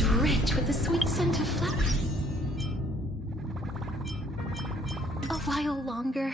is rich with the sweet scent of flowers. A while longer.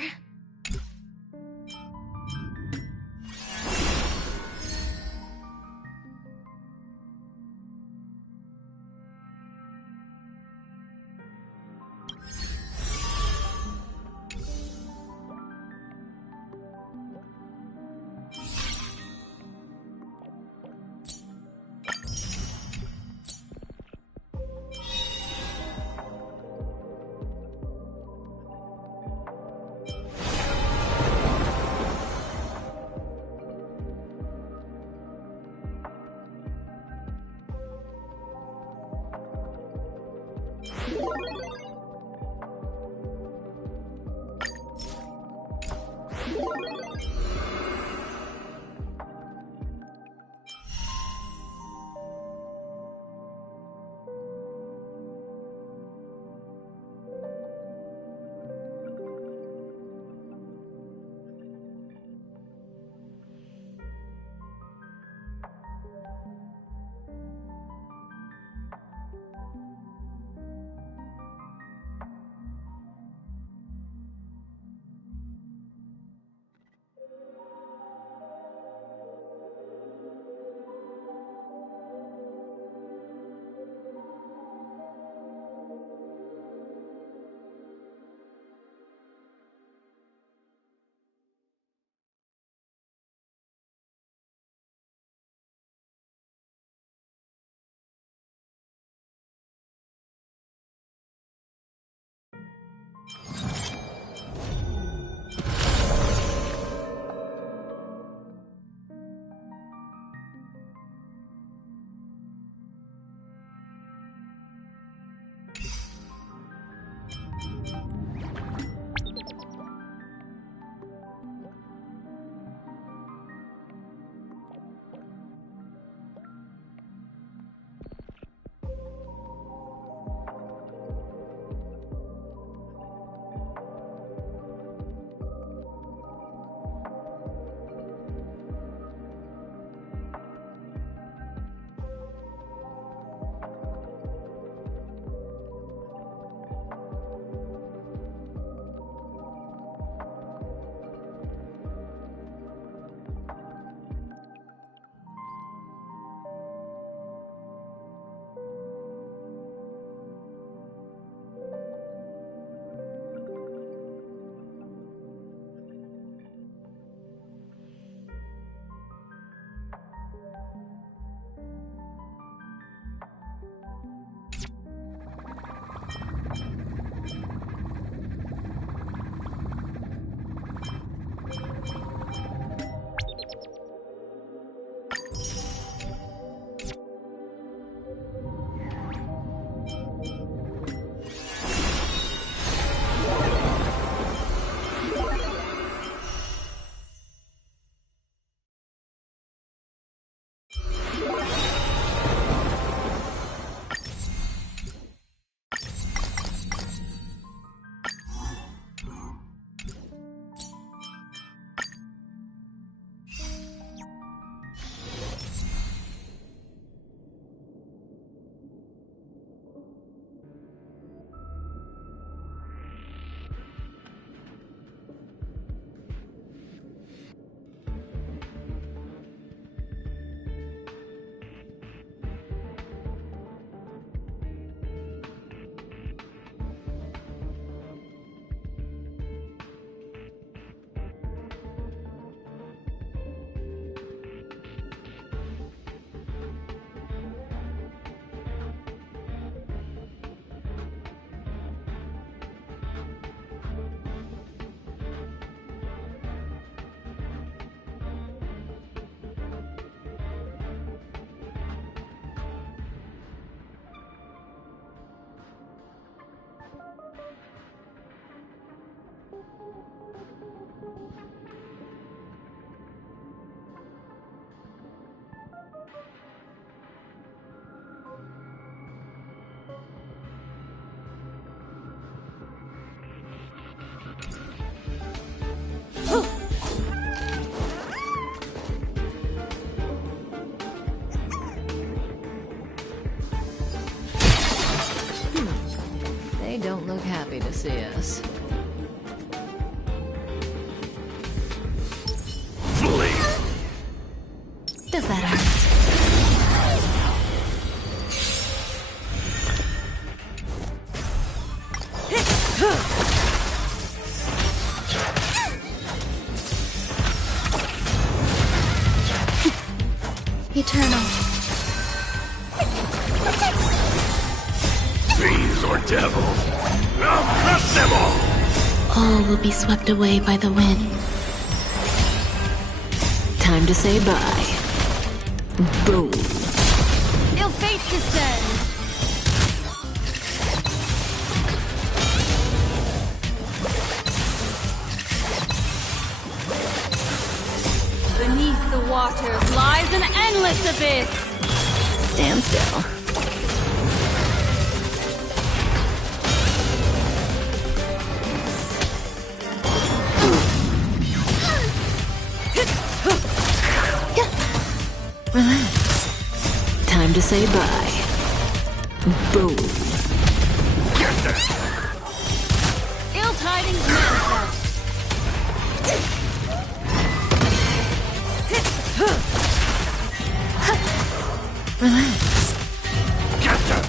They don't look happy to see us. Flee! Does that hurt? Eternal. Fiends or devils, I'll crush them all! All will be swept away by the wind. Time to say bye. Boom. Ill fate descends. Beneath the waters lies an endless abyss! Stand still. Relax. Time to say bye. Boom. Ill tidings manifest! Relax. Get them!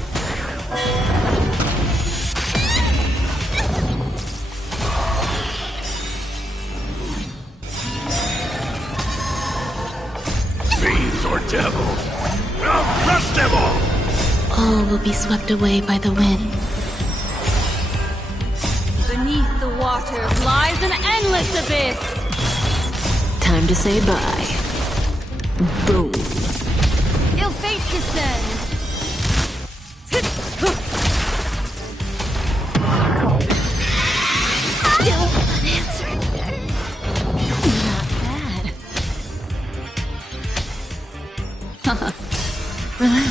Fiends or devils, I'll crush them all! All will be swept away by the wind. Beneath the waters lies an endless abyss! Time to say bye. Boom. Ill fate descends! Still unanswered. Not bad. Relax.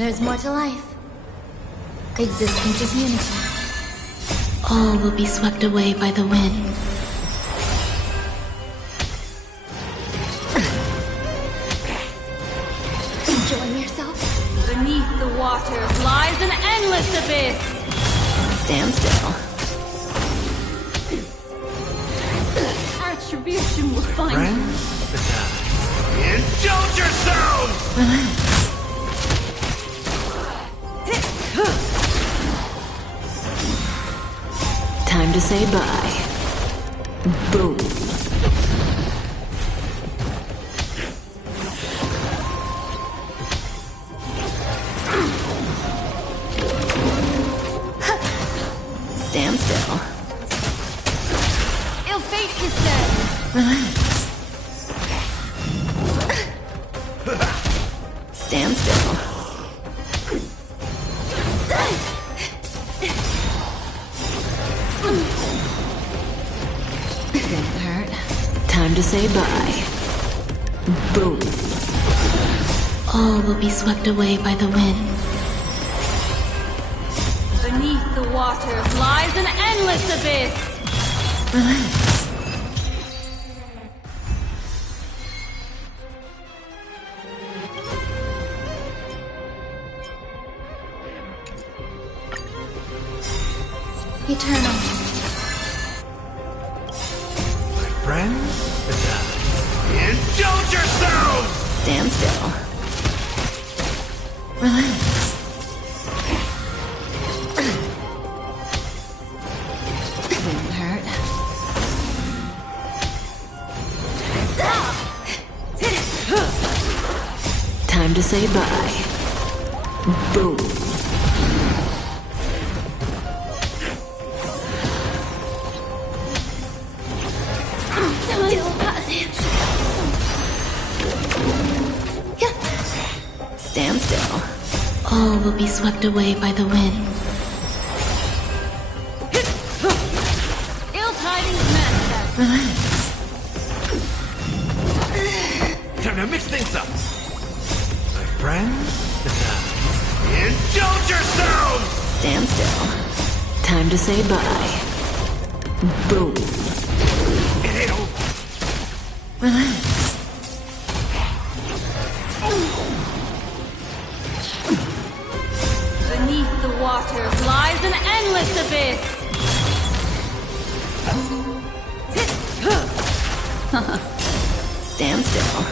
There's more to life. Existence is unity. All will be swept away by the wind. Enjoying yourself? Beneath the waters lies an endless abyss. Stand still. Attribution will find you. Indulge yourselves! Time to say bye. Boom. Stand still. Ill fate descends. Stand still. Didn't hurt. Time to say bye. Boom. All will be swept away by the wind. Beneath the waters lies an endless abyss. Eternal. Friends? Indulge yourselves! Stand still. Relax. Didn't hurt. Time to say bye. Boom. Stand still. All will be swept away by the wind. Ill tidings manifest. Relax. Time to mix things up. My friends? Indulge yourselves! Stand still. Time to say bye. Boom. It ain't over. Relax. Beneath the waters lies an endless abyss. Stand still.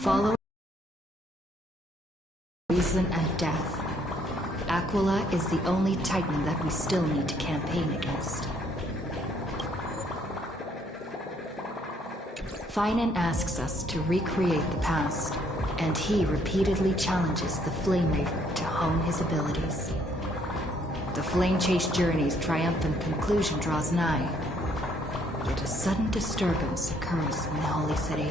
Following reason and death, Aquila is the only Titan that we still need to campaign against. Finan asks us to recreate the past, and he repeatedly challenges the Flame Reaver to hone his abilities. The Flame Chase journey's triumphant conclusion draws nigh, yet a sudden disturbance occurs in the Holy City.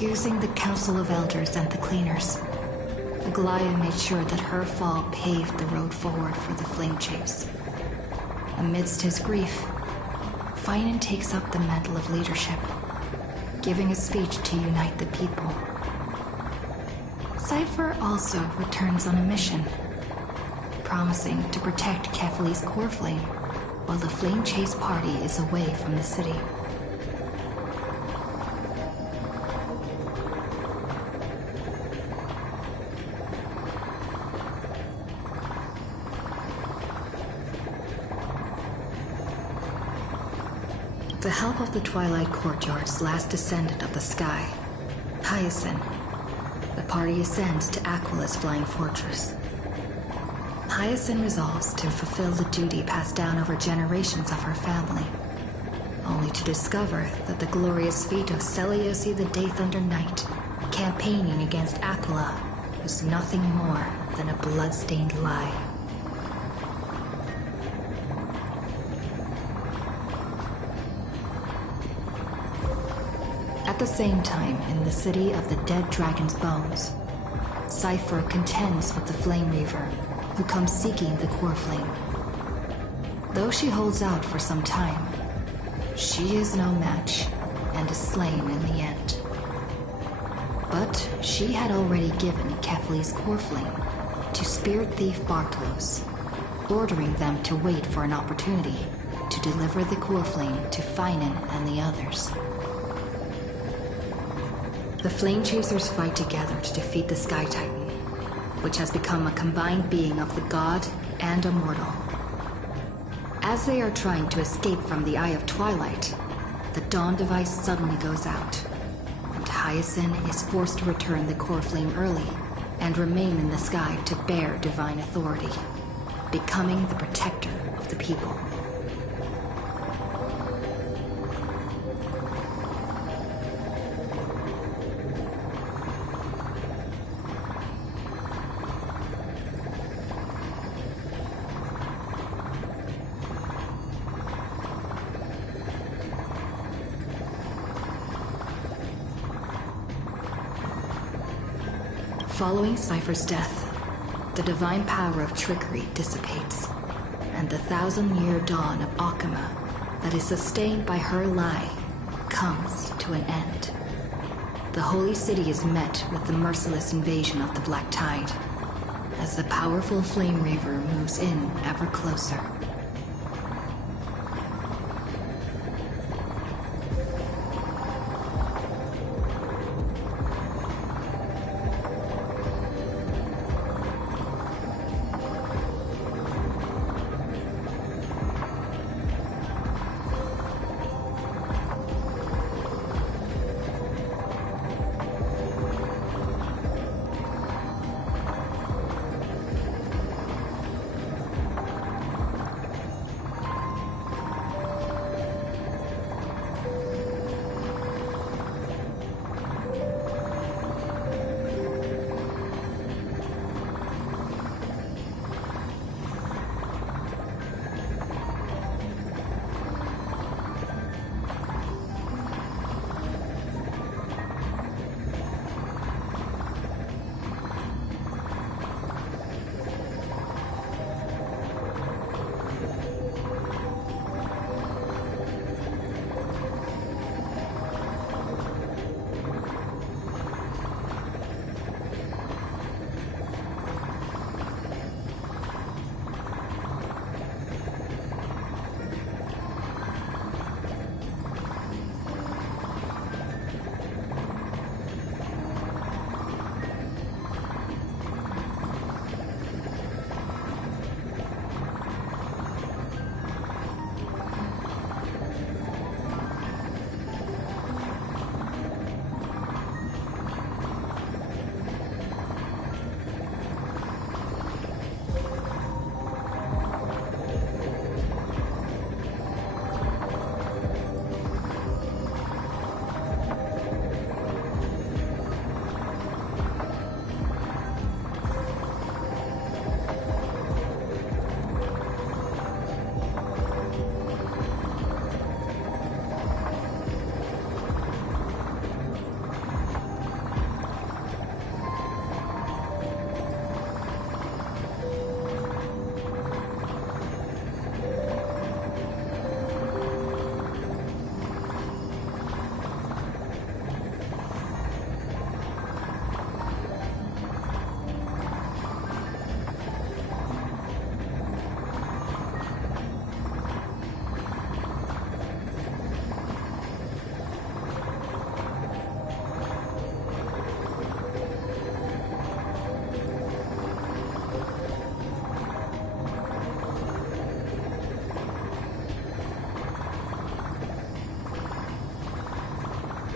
Using the Council of Elders and the Cleaners, Aglaia made sure that her fall paved the road forward for the Flame Chase. Amidst his grief, Finan takes up the mantle of leadership, giving a speech to unite the people. Cypher also returns on a mission, promising to protect Kefali's core flame while the Flame Chase party is away from the city. With the help of the Twilight Courtyard's last descendant of the sky, Hyacinth, the party ascends to Aquila's flying fortress. Hyacinth resolves to fulfill the duty passed down over generations of her family, only to discover that the glorious feat of Seliosi the Day-Thunder Knight, campaigning against Aquila, was nothing more than a blood-stained lie. At the same time, in the city of the dead dragon's bones, Cypher contends with the Flame Reaver, who comes seeking the core flame. Though she holds out for some time, she is no match and is slain in the end. But she had already given Kefali's core flame to Spirit Thief Bartolos, ordering them to wait for an opportunity to deliver the core flame to Finan and the others. The Flame Chasers fight together to defeat the Sky Titan, which has become a combined being of the god and a mortal. As they are trying to escape from the Eye of Twilight, the Dawn device suddenly goes out, and Hyacinth is forced to return the core flame early and remain in the sky to bear divine authority, becoming the protector of the people. Following Cypher's death, the divine power of trickery dissipates, and the 1,000-year dawn of Akama that is sustained by her lie comes to an end. The Holy City is met with the merciless invasion of the Black Tide, as the powerful Flame Raver moves in ever closer.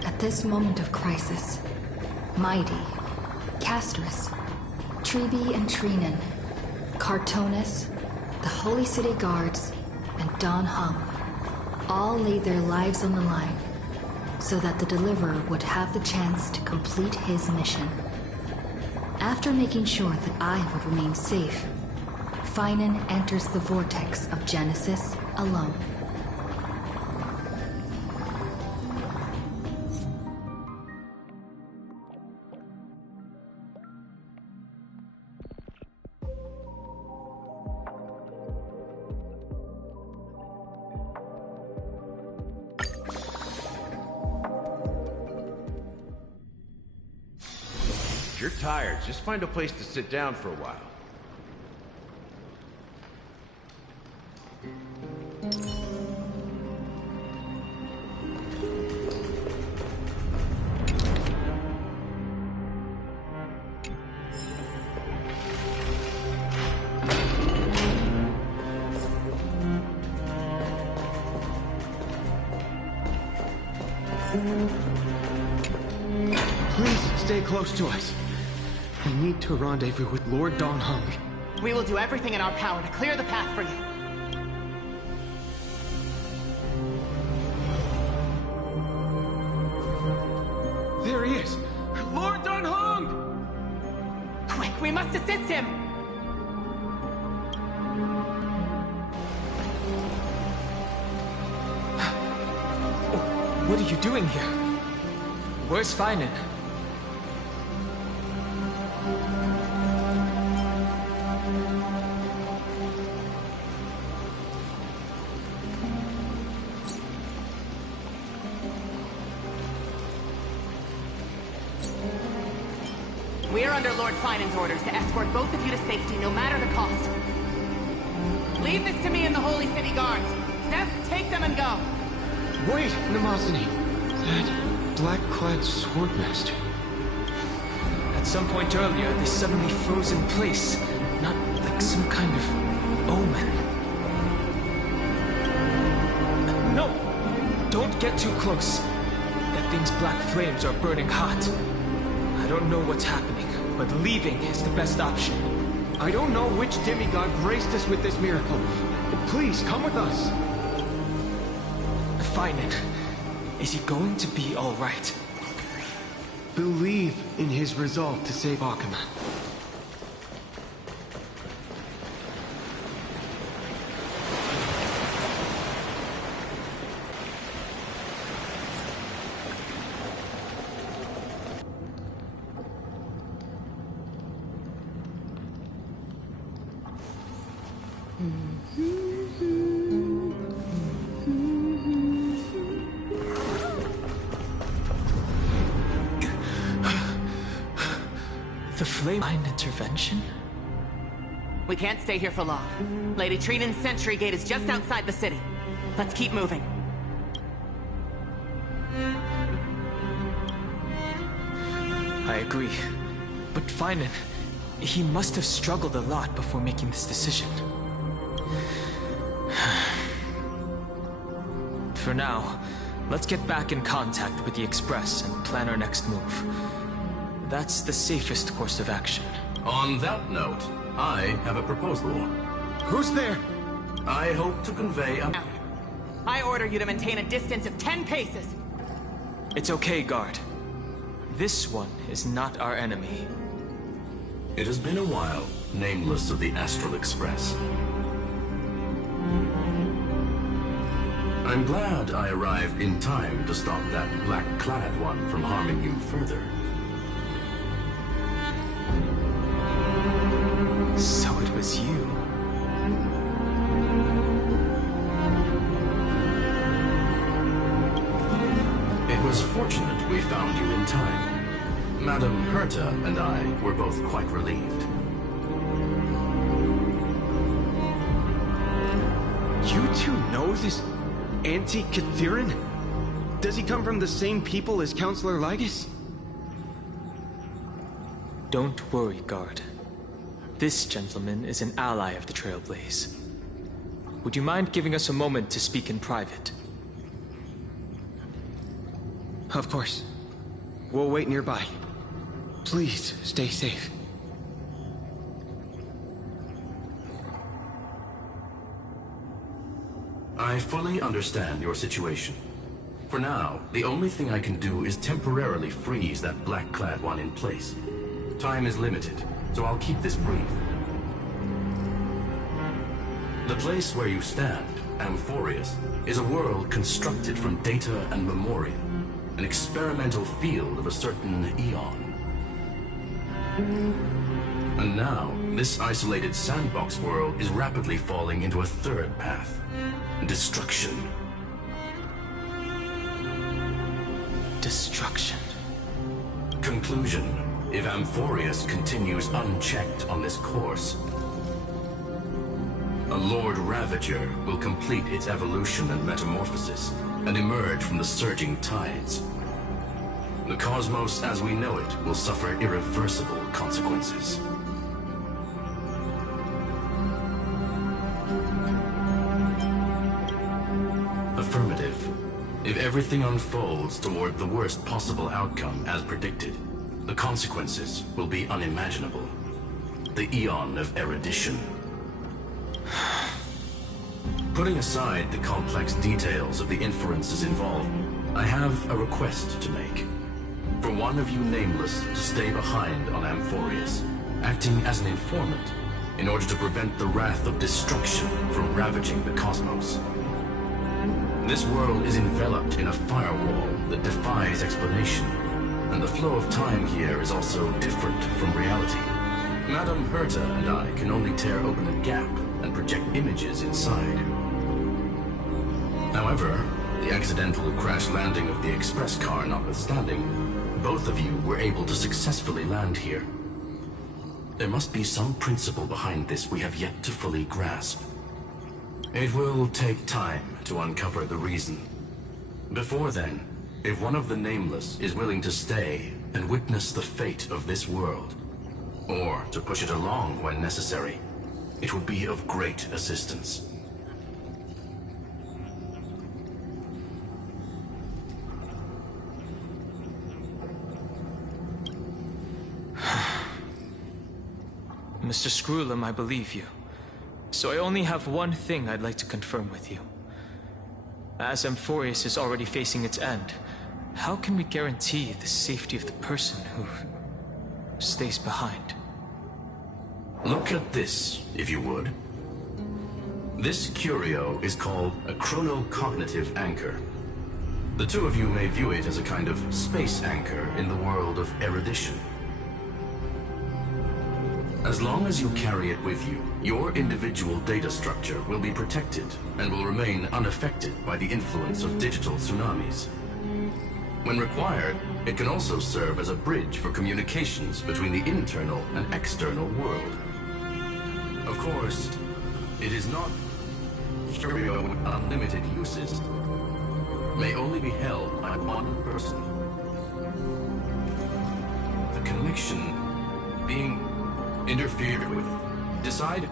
At this moment of crisis, Mighty, Castris, Treeby and Treenan, Cartonis, the Holy City Guards, and Don Hung all laid their lives on the line so that the Deliverer would have the chance to complete his mission. After making sure that I would remain safe, Finan enters the vortex of Genesis alone. If you're tired, just find a place to sit down for a while. Please stay close to us. We need to rendezvous with Lord Dong Hung. We will do everything in our power to clear the path for you. There he is! Lord Dong Hung! Quick, we must assist him! What are you doing here? Where's Feinen? We are under Lord Feinen's orders to escort both of you to safety, no matter the cost. Leave this to me and the Holy City Guards. Seth, take them and go. Wait, Namazani. That black-clad swordmaster. At some point earlier, they suddenly froze in place. Not like some kind of omen. No! Don't get too close. That thing's black flames are burning hot. I don't know what's happening, but leaving is the best option. I don't know which demigod graced us with this miracle. Please, come with us. Feinen, is he going to be all right? Believe in his resolve to save Akuma. The flame intervention? We can't stay here for long. Lady Trinan's sentry gate is just outside the city. Let's keep moving. I agree. But Feinen, he must have struggled a lot before making this decision. For now, let's get back in contact with the Express and plan our next move. That's the safest course of action. On that note, I have a proposal. Who's there? I hope to convey a... I order you to maintain a distance of 10 paces. It's okay, guard. This one is not our enemy. It has been a while, nameless of the Astral Express. I'm glad I arrived in time to stop that black-clad one from harming you further. So it was you. It was fortunate we found you in time. Madame Herta and I were both quite relieved. You two know this Anti-Cathiran? Does he come from the same people as Counselor Lygus? Don't worry, guard. This gentleman is an ally of the Trailblaze. Would you mind giving us a moment to speak in private? Of course. We'll wait nearby. Please, stay safe. I fully understand your situation. For now, the only thing I can do is temporarily freeze that black-clad one in place. Time is limited, so I'll keep this brief. The place where you stand, Amphorius, is a world constructed from data and memoria, an experimental field of a certain eon. And now, this isolated sandbox world is rapidly falling into a third path. Destruction. Destruction. Conclusion. If Amphorius continues unchecked on this course, a Lord Ravager will complete its evolution and metamorphosis and emerge from the surging tides. The cosmos as we know it will suffer irreversible consequences. Affirmative. If everything unfolds toward the worst possible outcome as predicted, the consequences will be unimaginable. The Eon of Erudition. Putting aside the complex details of the inferences involved, I have a request to make. For one of you nameless to stay behind on Amphorius, acting as an informant, in order to prevent the wrath of destruction from ravaging the cosmos. This world is enveloped in a firewall that defies explanation, and the flow of time here is also different from reality. Madame Herta and I can only tear open a gap and project images inside. However, the accidental crash landing of the express car notwithstanding, both of you were able to successfully land here. There must be some principle behind this we have yet to fully grasp. It will take time to uncover the reason. Before then, if one of the Nameless is willing to stay and witness the fate of this world, or to push it along when necessary, it would be of great assistance. Mr. Screwlum, I believe you. So I only have one thing I'd like to confirm with you. As Amphorius is already facing its end, how can we guarantee the safety of the person who stays behind? Look at this, if you would. This curio is called a chronocognitive anchor. The two of you may view it as a kind of space anchor in the world of erudition. As long as you carry it with you, your individual data structure will be protected and will remain unaffected by the influence of digital tsunamis. When required, it can also serve as a bridge for communications between the internal and external world. Of course, it is not curio with unlimited uses. May only be held by one person. The connection being interfered with. Decide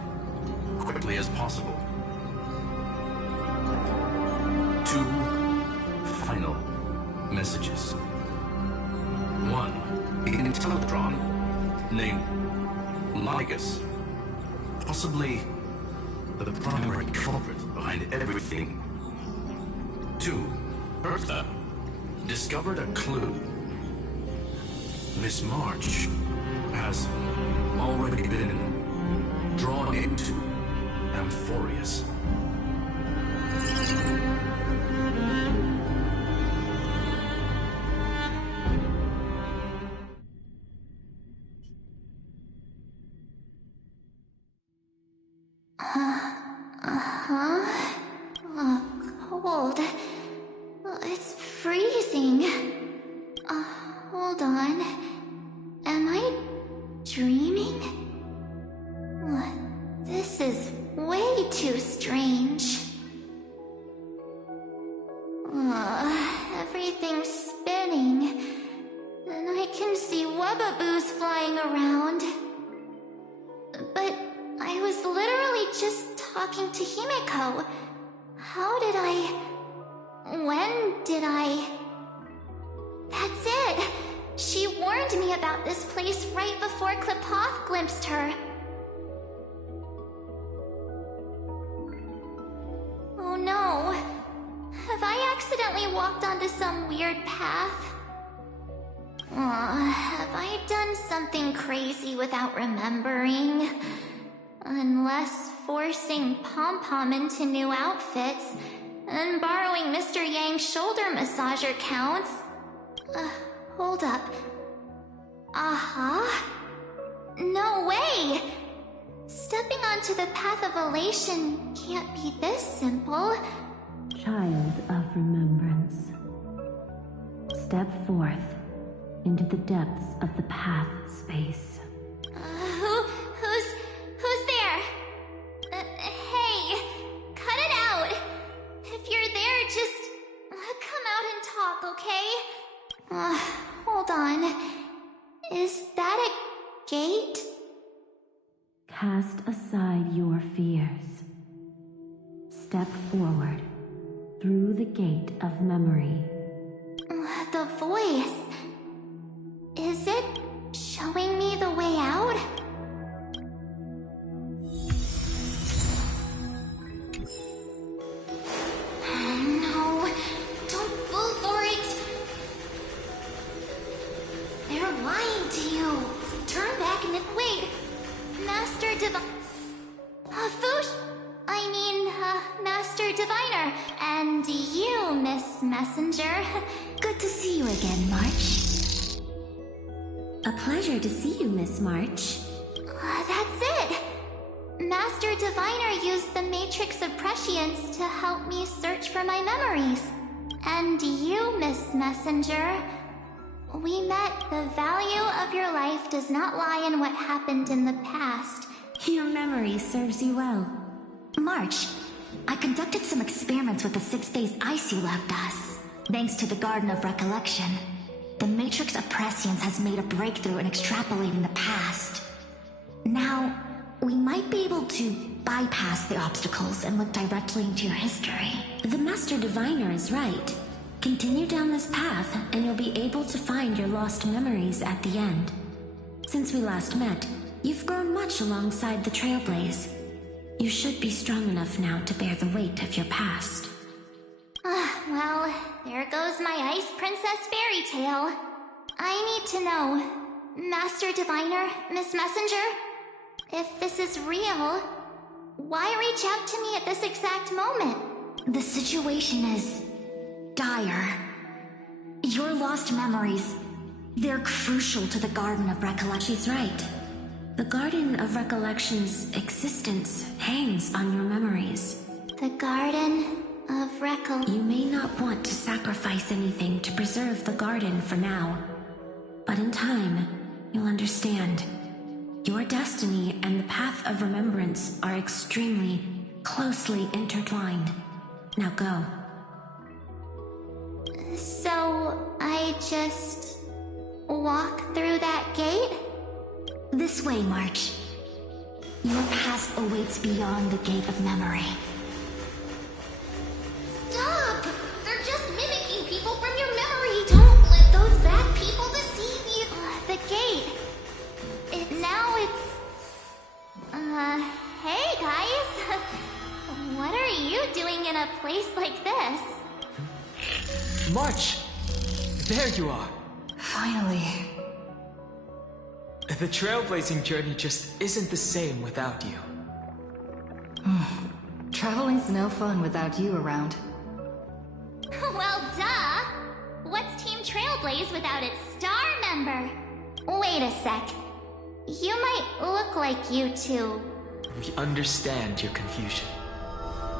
quickly as possible. Two final messages. One, in Teletron, named Ligus, possibly the primary culprit behind everything. Two, Bertha discovered a clue. Miss March has already been drawn into Amphorius. Cold. It's freezing. Hold on. Am I dreaming? This is way too strange. Everything's spinning, and I can see webaboos flying around. But I was literally just talking to Himeko. How did I... When did I... That's it! She warned me about this place right before Klipoth glimpsed her. Oh no. Have I accidentally walked onto some weird path? Have I done something crazy without remembering? Unless forcing Pom-Pom into new outfits and borrowing Mr. Yang's shoulder massager counts. Hold up. No way! Stepping onto the path of elation can't be this simple. Child of remembrance. Step forth into the depths of the path space. Who's there? Hey, cut it out. If you're there, just come out and talk, okay? Hold on. Is that a gate? Cast aside your fears. Step forward through the gate of memory. lying to you. Turn back and then wait. Master Master Diviner. And you, Miss Messenger. Good to see you again, March. A pleasure to see you, Miss March. That's it. Master Diviner used the Matrix of Prescience to help me search for my memories. And you, Miss Messenger, we met. The value of your life does not lie in what happened in the past. Your memory serves you well. March, I conducted some experiments with the 6-phase ice you left us. Thanks to the Garden of Recollection, the Matrix of Prescience has made a breakthrough in extrapolating the past. Now, we might be able to bypass the obstacles and look directly into your history. The Master Diviner is right. Continue down this path, and you'll be able to find your lost memories at the end. Since we last met, you've grown much alongside the Trailblaze. You should be strong enough now to bear the weight of your past. Well, there goes my Ice Princess fairy tale. I need to know, Master Diviner, Miss Messenger, if this is real, why reach out to me at this exact moment? The situation is dire. Your lost memories, they're crucial to the Garden of Recollection. She's right. The Garden of Recollection's existence hangs on your memories. The Garden of Recollection. You may not want to sacrifice anything to preserve the garden for now, but in time, you'll understand. Your destiny and the path of remembrance are extremely, closely intertwined. Now go. So, I just walk through that gate? This way, March. Your past awaits beyond the Gate of Memory. Stop! They're just mimicking people from your memory! Don't let those bad people deceive you! The gate. Now it's... hey guys! What are you doing in a place like this? March! There you are! Finally. The trailblazing journey just isn't the same without you. Traveling's no fun without you around. Well, duh! What's Team Trailblaze without its star member? Wait a sec. You might look like you two. We understand your confusion.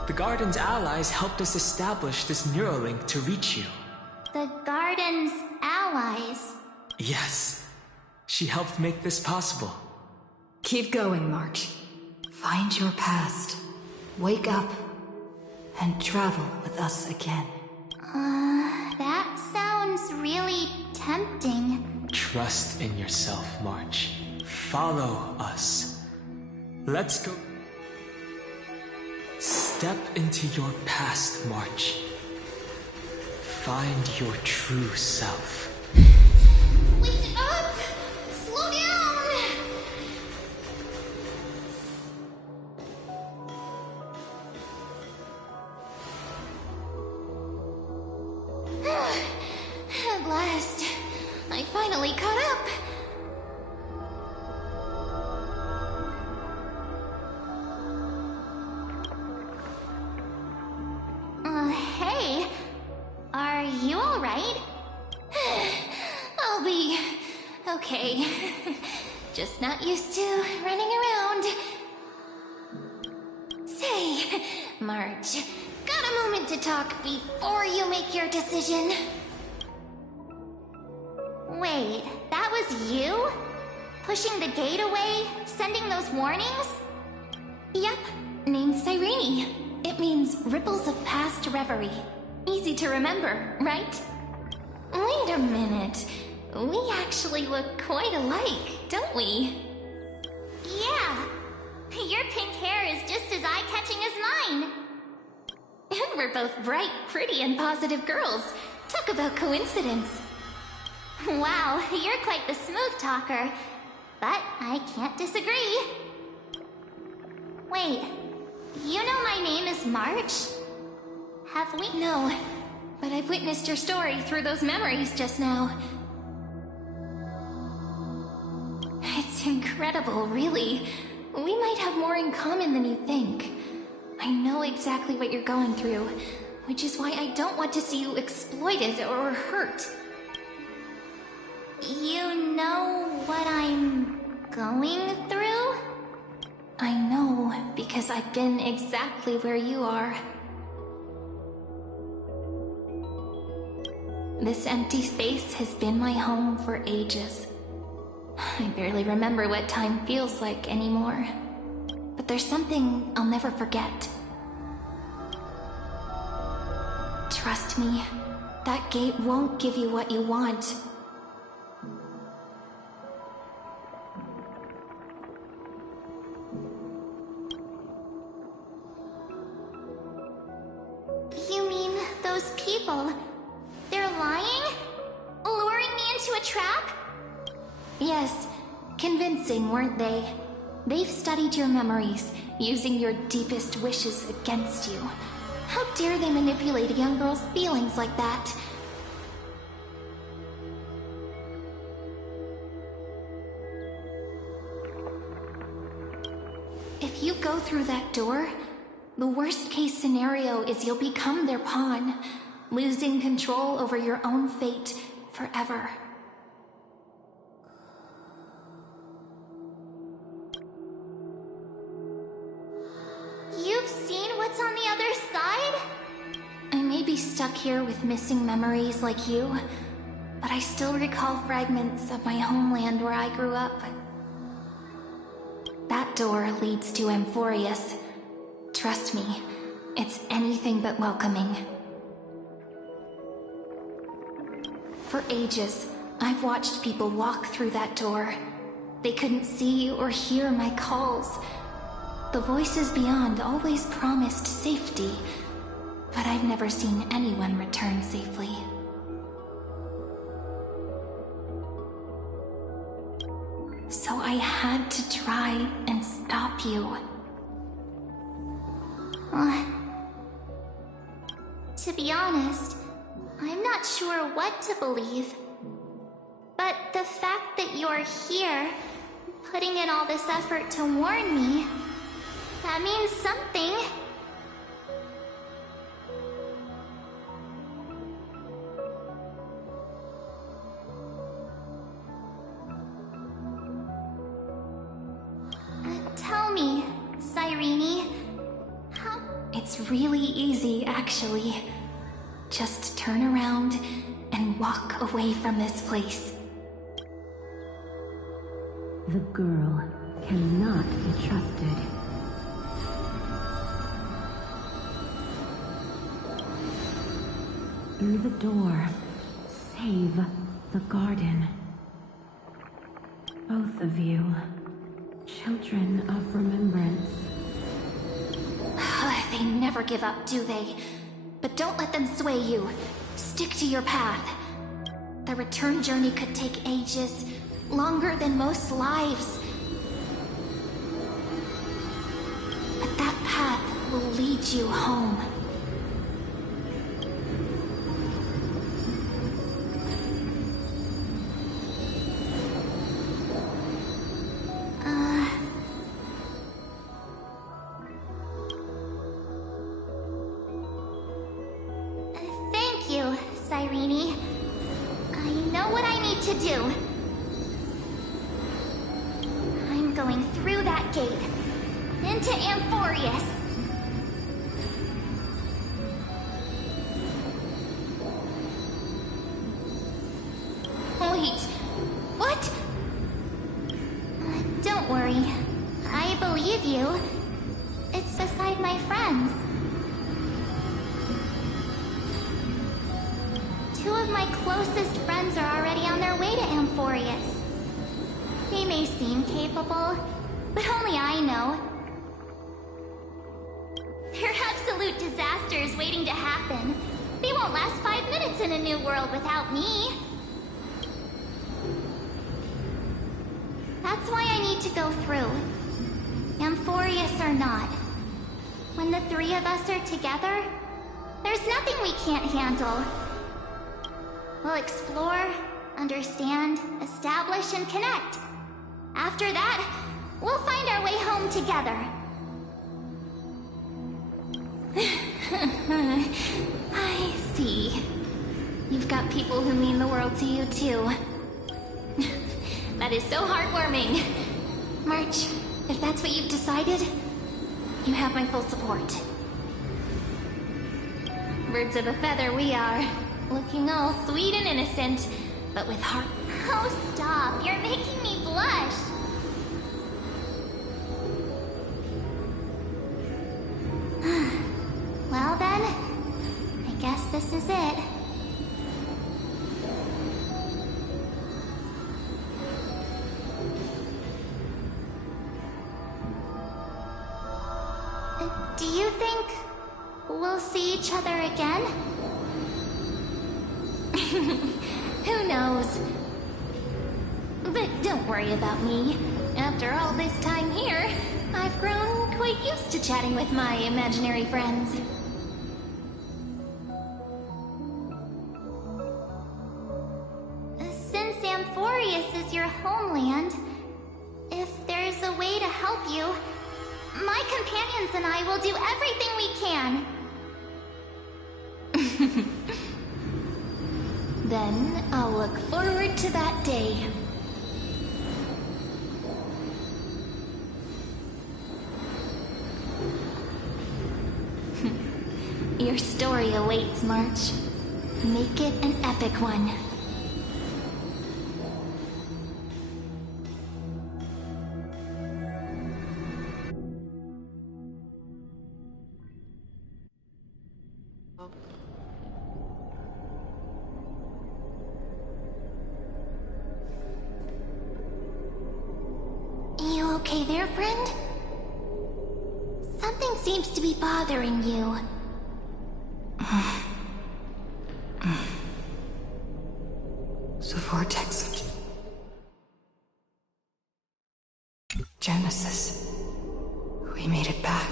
The Garden's allies helped us establish this Neuralink to reach you. The Garden's allies? Yes. She helped make this possible. Keep going, March. Find your past. Wake up. And travel with us again. That sounds really tempting. Trust in yourself, March. Follow us. Let's go. Step into your past, March. Find your true self. Wake up! Slow down! At last, I finally caught up. Hey, are you all right? I'll be okay. Just not used to running around. Say, March, got a moment to talk before you make your decision? Wait, that was you? Pushing the gate away? Sending those warnings? Yep, name's Cyrene. It means ripples of past reverie. Easy to remember, right? Wait a minute. We actually look quite alike, don't we? Yeah. Your pink hair is just as eye-catching as mine. And we're both bright, pretty, and positive girls. Talk about coincidence. Wow, you're quite the smooth talker. But I can't disagree. Wait, you know my name is March? Have we? No, but I've witnessed your story through those memories just now. It's incredible, really. We might have more in common than you think. I know exactly what you're going through, which is why I don't want to see you exploited or hurt. You know what I'm going through? I know, because I've been exactly where you are. This empty space has been my home for ages. I barely remember what time feels like anymore. But there's something I'll never forget. Trust me, that gate won't give you what you want. You mean those people? They're lying? Luring me into a trap? Yes, convincing, weren't they? They've studied your memories, using your deepest wishes against you. How dare they manipulate a young girl's feelings like that? If you go through that door, the worst case scenario is you'll become their pawn, losing control over your own fate forever. You've seen what's on the other side? I may be stuck here with missing memories like you, but I still recall fragments of my homeland where I grew up. That door leads to Amphorius. Trust me, it's anything but welcoming. For ages, I've watched people walk through that door. They couldn't see or hear my calls. The voices beyond always promised safety, but I've never seen anyone return safely. So I had to try and stop you. To be honest, I'm not sure what to believe. But the fact that you're here, putting in all this effort to warn me, that means something. Tell me, Cyrene, how... It's really easy, actually. Just turn around and walk away from this place. The girl cannot be trusted. Through the door, save the garden. Both of you, children of remembrance. They never give up, do they? But don't let them sway you. Stick to your path. The return journey could take ages, longer than most lives. But that path will lead you home. Thank you, Cyrene. I know what I need to do. I'm going through that gate, into Amphorius. Wait, what? Don't worry. I believe you. It's beside my friends. Two of my closest friends are already on their way to Amphorius. They may seem capable, but only I know. They're absolute disasters waiting to happen. They won't last 5 minutes in a new world without me. That's why I need to go through. Amphorius or not. When the three of us are together, there's nothing we can't handle. We'll explore, understand, establish, and connect. After that, we'll find our way home together. I see. You've got people who mean the world to you, too. That is so heartwarming. March, if that's what you've decided, you have my full support. Birds of a feather we are. Looking all sweet and innocent, but with heart. Oh, stop. You're making me blush. Well then, I guess this is it. Do you think we'll see each other again? Who knows? But don't worry about me. After all this time here, I've grown quite used to chatting with my imaginary friends. Since Amphorius is your homeland, if there's a way to help you, my companions and I will do everything we can. Then I'll look forward to that day. Your story awaits, March. Make it an epic one. You okay there, friend? Something seems to be bothering you. The vortex. Genesis. We made it back.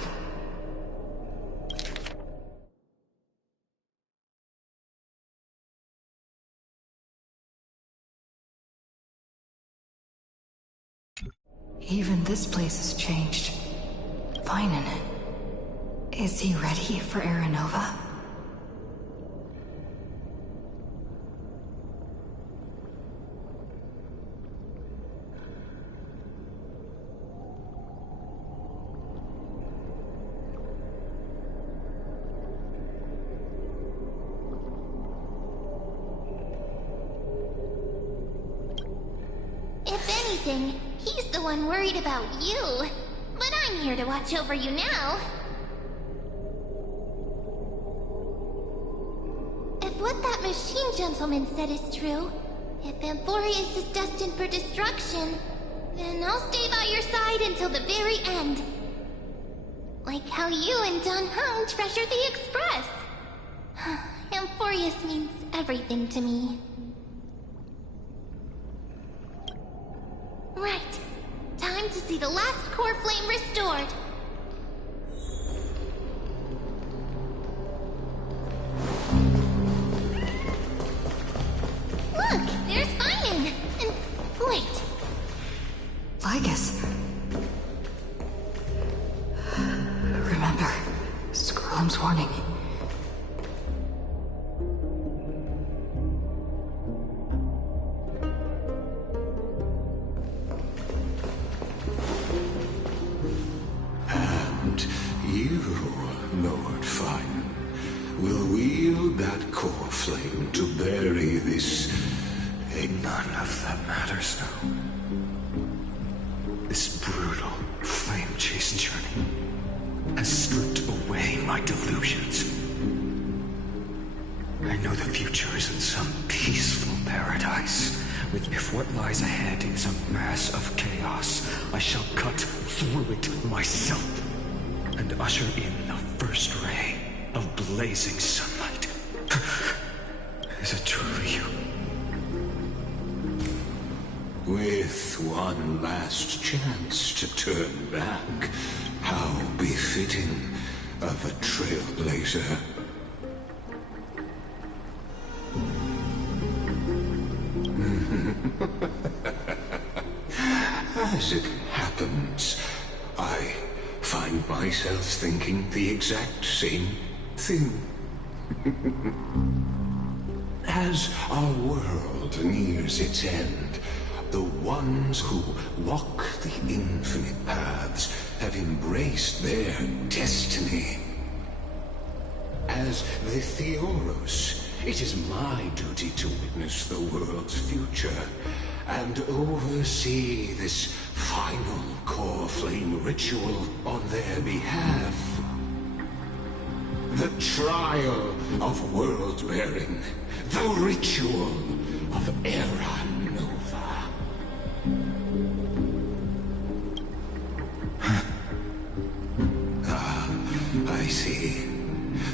Even this place has changed. Finan. Is he ready for Aranova? If anything, he's the one worried about you. But I'm here to watch over you now. If what that machine gentleman said is true, if Amphorius is destined for destruction, then I'll stay by your side until the very end. Like how you and Don Hung treasured the Express. Amphorius means everything to me. Right. Time to see the last core flame restored. Look, there's Finan. And wait. Ligus. Remember, Scrollum's warning. And you, Lord Finan, will wield that core flame to bury this... None of that matters now. This brutal, flame-chased journey has stripped away my delusions. I know the future is in some peaceful paradise, with if what lies ahead is a mass of chaos, I shall cut through it myself, and usher in the first ray of blazing sunlight. Is it truly you? With one last chance to turn back, how befitting of a trailblazer. As it happens, I find myself thinking the exact same thing. As our world nears its end, the ones who walk the infinite paths have embraced their destiny. As the Theoros, it is my duty to witness the world's future and oversee this final core flame ritual on their behalf. The trial of world-bearing, the ritual of Era Nova. I see.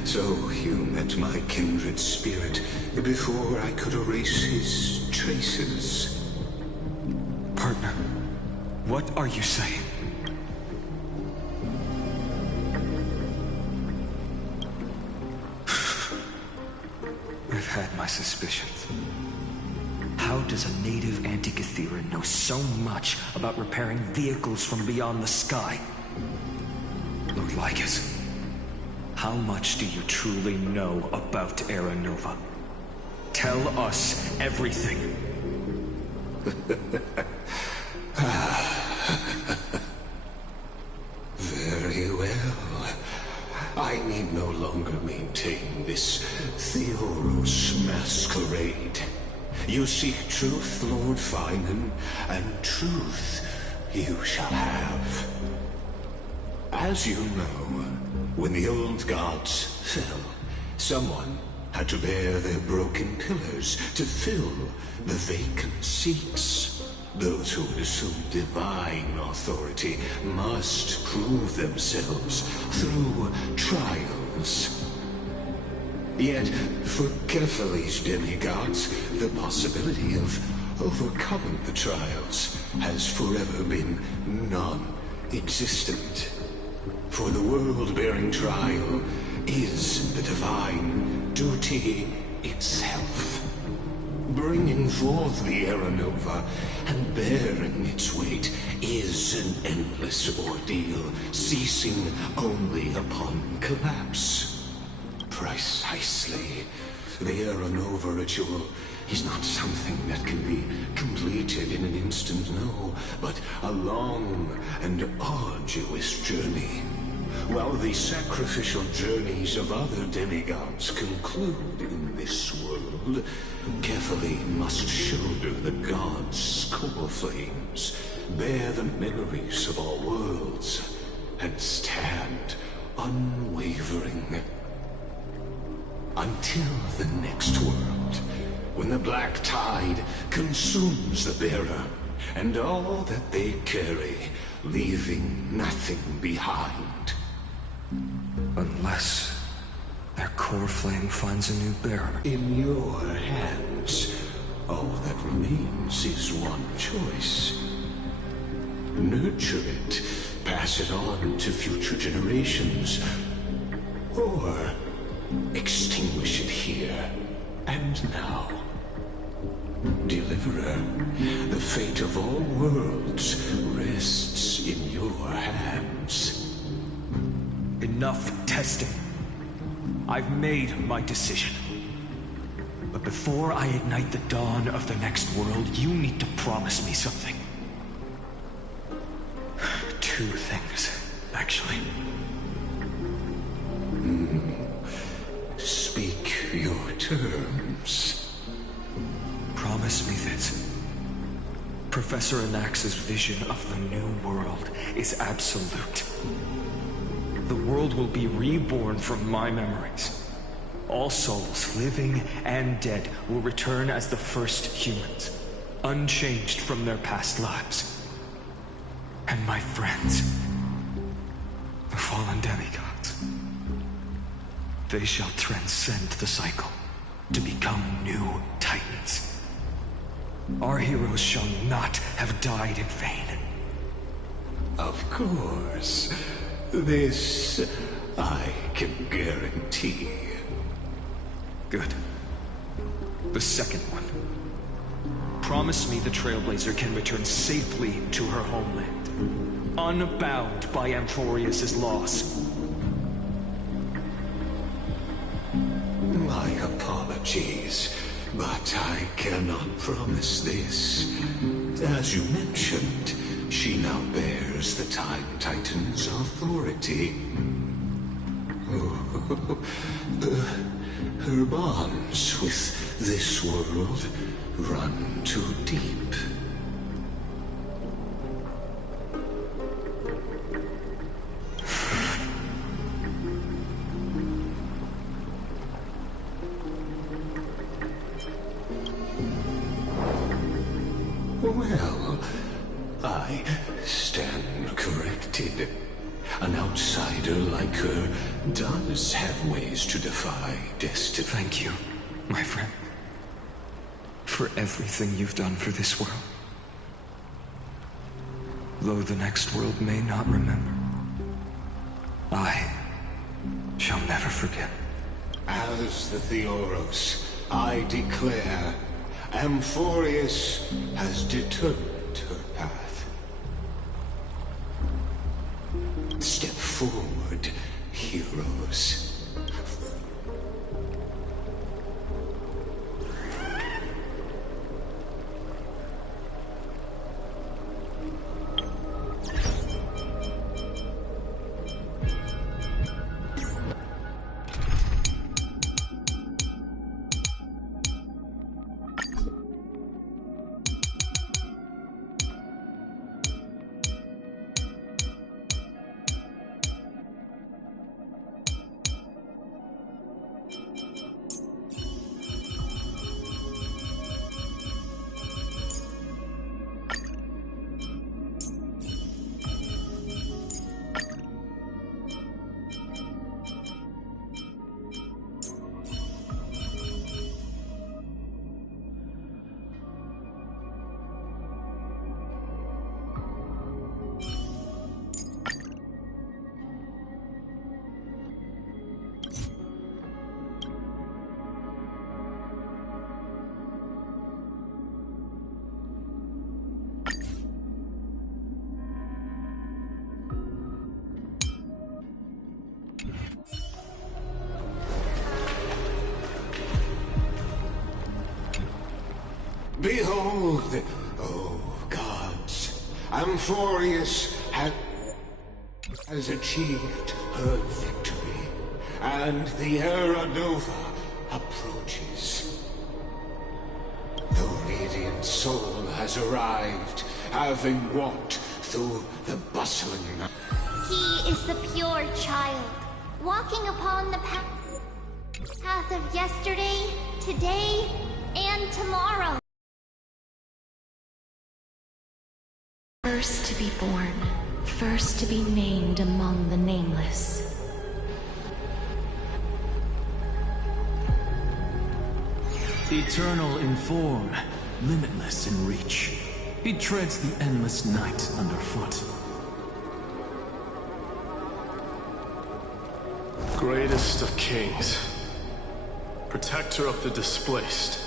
So you met my kindred spirit before I could erase his traces. Partner, what are you saying? I've had my suspicions. How does a native Antikytheran know so much about repairing vehicles from beyond the sky? Lord Lycus, how much do you truly know about Era Nova? Tell us everything. Very well. I need no longer maintain this Theoros masquerade. You seek truth, Lord Finan, and truth you shall have. As you know, when the old gods fell, someone had to bear their broken pillars to fill the vacant seats. Those who would assume divine authority must prove themselves through trials. Yet, for Kephal's demigods, the possibility of overcoming the trials has forever been non-existent. For the world-bearing trial is the divine duty itself. Bringing forth the Era Nova and bearing its weight is an endless ordeal, ceasing only upon collapse. Precisely. The Era Nova ritual is not something that can be completed in an instant, no, but a long and arduous journey. While the sacrificial journeys of other demigods conclude in this world, Kephal's must shoulder the gods' core flames, bear the memories of all worlds, and stand unwavering. Until the next world, when the black tide consumes the bearer, and all that they carry, leaving nothing behind. Unless their core flame finds a new bearer. In your hands, all that remains is one choice. Nurture it, pass it on to future generations, or extinguish it here and now. Deliverer, the fate of all worlds rests in your hands. Enough testing. I've made my decision. But before I ignite the dawn of the next world, you need to promise me something. Two things, actually. Speak your terms. Promise me this. Professor Anax's vision of the new world is absolute. The world will be reborn from my memories. All souls, living and dead, will return as the first humans, unchanged from their past lives. And my friends, the fallen demigods, they shall transcend the cycle to become new titans. Our heroes shall not have died in vain. Of course. This I can guarantee. Good. The second one. Promise me the Trailblazer can return safely to her homeland, unbound by Amphorius' loss. My apologies, but I cannot promise this. As you mentioned, she now bears the Time Titan's authority. Her bonds with this world run too deep. Well, I stand corrected. An outsider like her does have ways to defy destiny. Thank you, my friend, for everything you've done for this world. Though the next world may not remember, I shall never forget. As the Theoros, I declare, Amphorius has determined her path. Step forward, heroes. Behold, oh gods, Amphorius has achieved her victory, and the Era Nova approaches. The radiant soul has arrived, having walked through the bustling night. He is the pure child, walking upon the path of yesterday, today, and tomorrow. First to be born, first to be named among the nameless. Eternal in form, limitless in reach. He treads the endless night underfoot. Greatest of kings, protector of the displaced,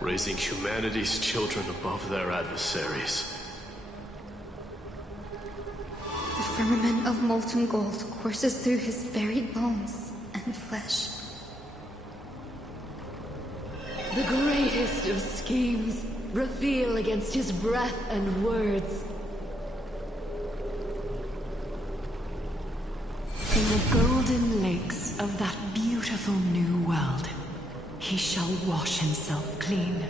raising humanity's children above their adversaries. The firmament of molten gold courses through his very bones and flesh. The greatest of schemes reveal against his breath and words. In the golden lakes of that beautiful new world, he shall wash himself clean.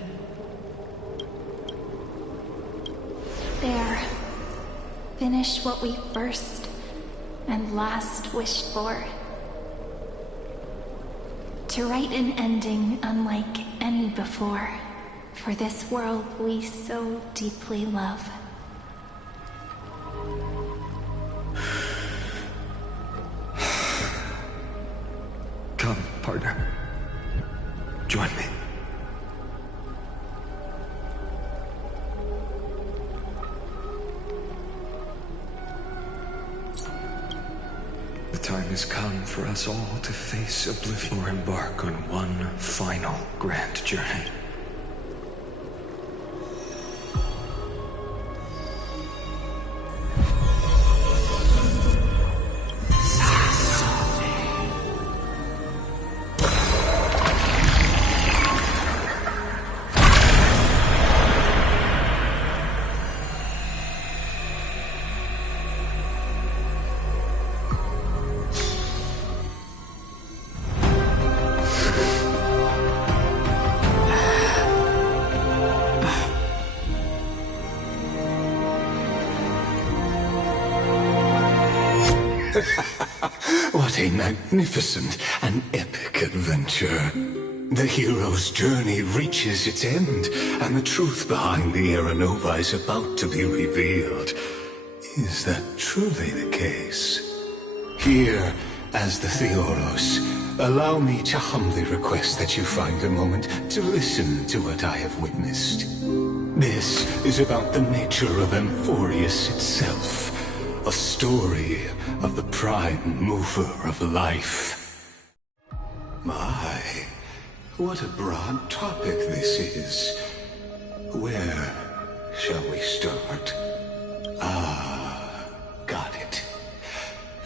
There. Finish what we first and last wished for. To write an ending unlike any before, for this world we so deeply love. Come, partner. Join me. The time has come for us all to face oblivion or embark on one final grand journey. What a magnificent and epic adventure. The hero's journey reaches its end, and the truth behind the Era Nova is about to be revealed. Is that truly the case? Here, as the Theoros, allow me to humbly request that you find a moment to listen to what I have witnessed. This is about the nature of Amphorius itself, a story of the prime mover of life. My, what a broad topic this is. Where shall we start? Got it.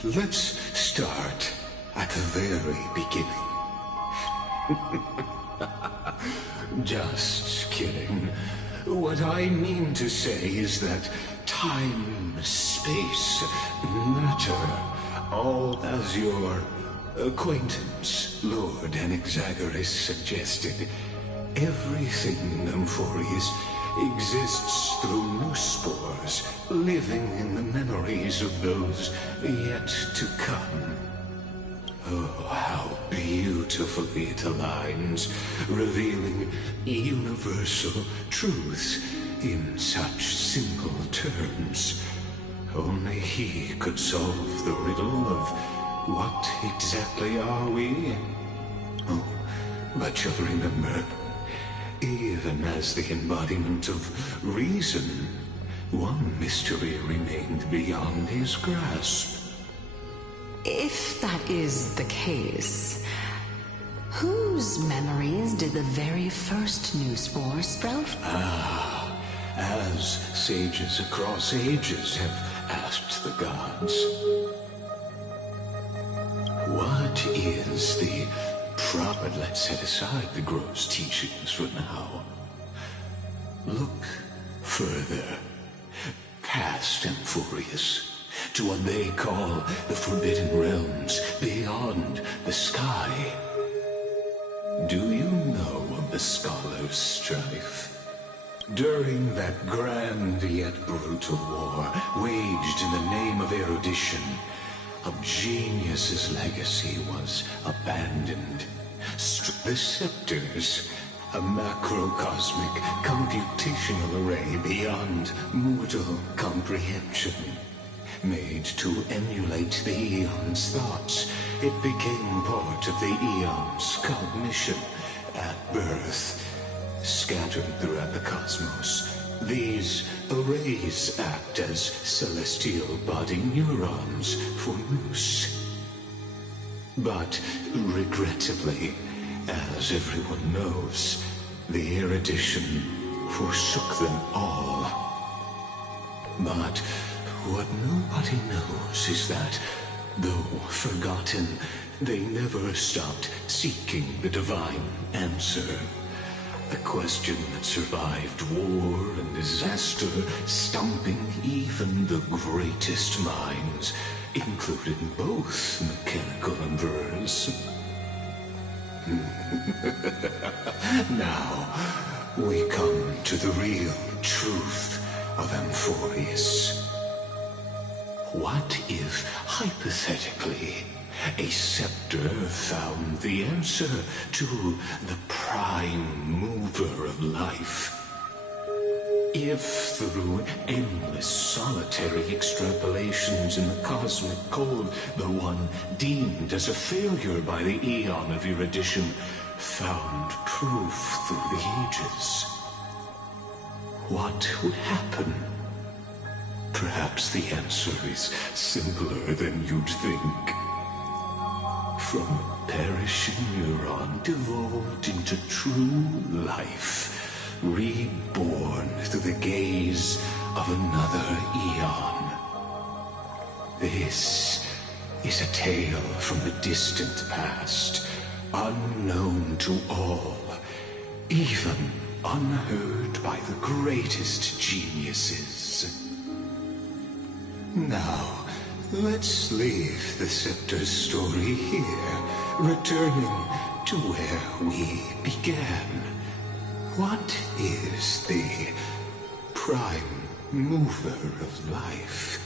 Let's start at the very beginning. Just kidding. What I mean to say is that time, space, matter, all as your acquaintance, Lord Anaxagoras, suggested. Everything in Amphorius exists through new spores, living in the memories of those yet to come. Oh, how beautifully it aligns, revealing universal truths in such simple terms. Only he could solve the riddle of what exactly are we? Oh, but you'll remember, even as the embodiment of reason, one mystery remained beyond his grasp. If that is the case, whose memories did the very first new spore sprout? As sages across ages have asked the gods. What is the proper... Let's set aside the gross teachings for now. Look further, past Amphorius, to what they call the Forbidden Realms beyond the sky. Do you know of the Scholar's strife? During that grand yet brutal war, waged in the name of erudition, a genius's legacy was abandoned. The scepters, a macrocosmic computational array beyond mortal comprehension. Made to emulate the Eon's thoughts, it became part of the Eon's cognition at birth. Scattered throughout the cosmos, these arrays act as celestial body neurons for Moose. But regrettably, as everyone knows, the erudition forsook them all. But what nobody knows is that, though forgotten, they never stopped seeking the divine answer. A question that survived war and disaster, stumping even the greatest minds, including both mechanical emperors. Now, we come to the real truth of Amphorius. What if, hypothetically, a scepter found the answer to the prime mover of life? If through endless solitary extrapolations in the cosmic code, the one deemed as a failure by the Eon of erudition found proof through the ages, what would happen? Perhaps the answer is simpler than you'd think. From a perishing neuron devolved into true life, reborn through the gaze of another Eon. This is a tale from the distant past, unknown to all, even unheard by the greatest geniuses. Now, let's leave the Scepter's story here, returning to where we began. What is the prime mover of life?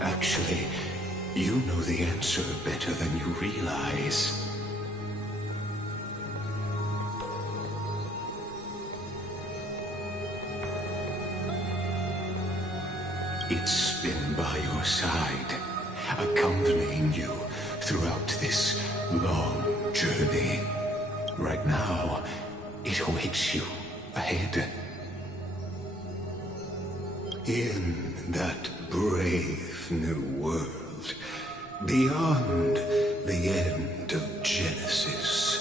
Actually, you know the answer better than you realize. It's been by your side, accompanying you throughout this long journey. Right now, it awaits you ahead. In that brave new world, beyond the end of Genesis.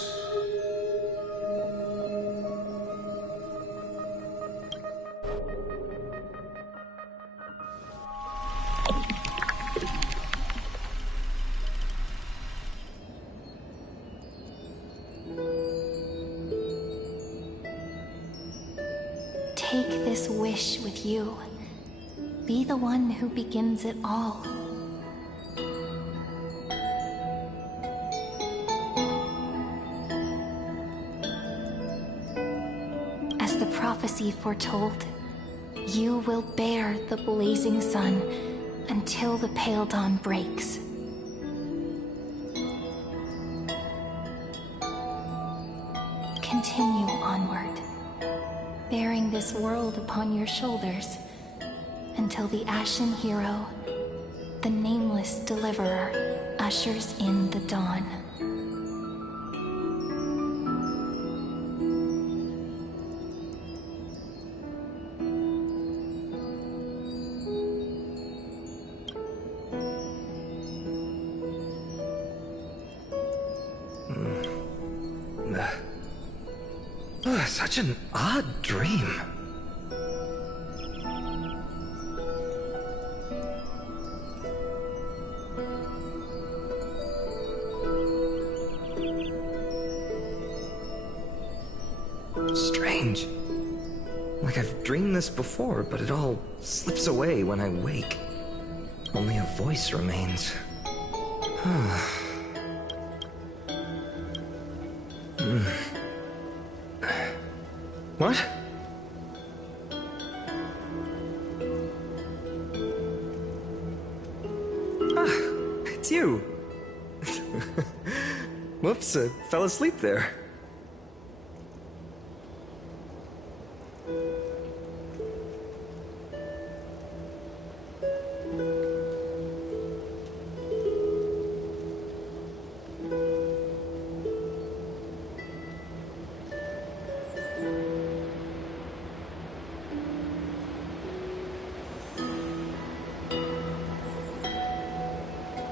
Take this wish with you. Be the one who begins it all. As the prophecy foretold, you will bear the blazing sun until the pale dawn breaks. Continue onward, bearing this world upon your shoulders, until the Ashen Hero, the nameless deliverer, ushers in the dawn. Such an odd dream. Strange. Like I've dreamed this before, but it all slips away when I wake. Only a voice remains. What? Ah, it's you. Whoops, I fell asleep there.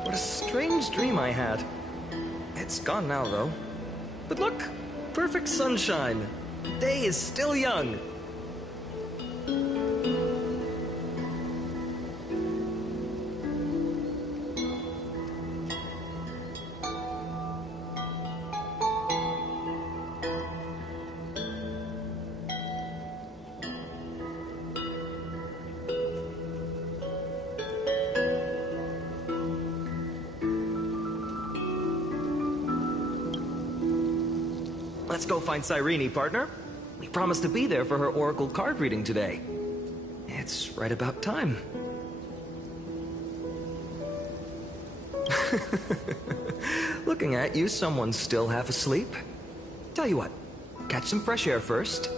What a strange dream I had. It's gone now, though. But look! Perfect sunshine! The day is still young! Let's go find Cyrene, partner. We promised to be there for her oracle card reading today. It's right about time. Looking at you, someone's still half asleep. Tell you what, catch some fresh air first.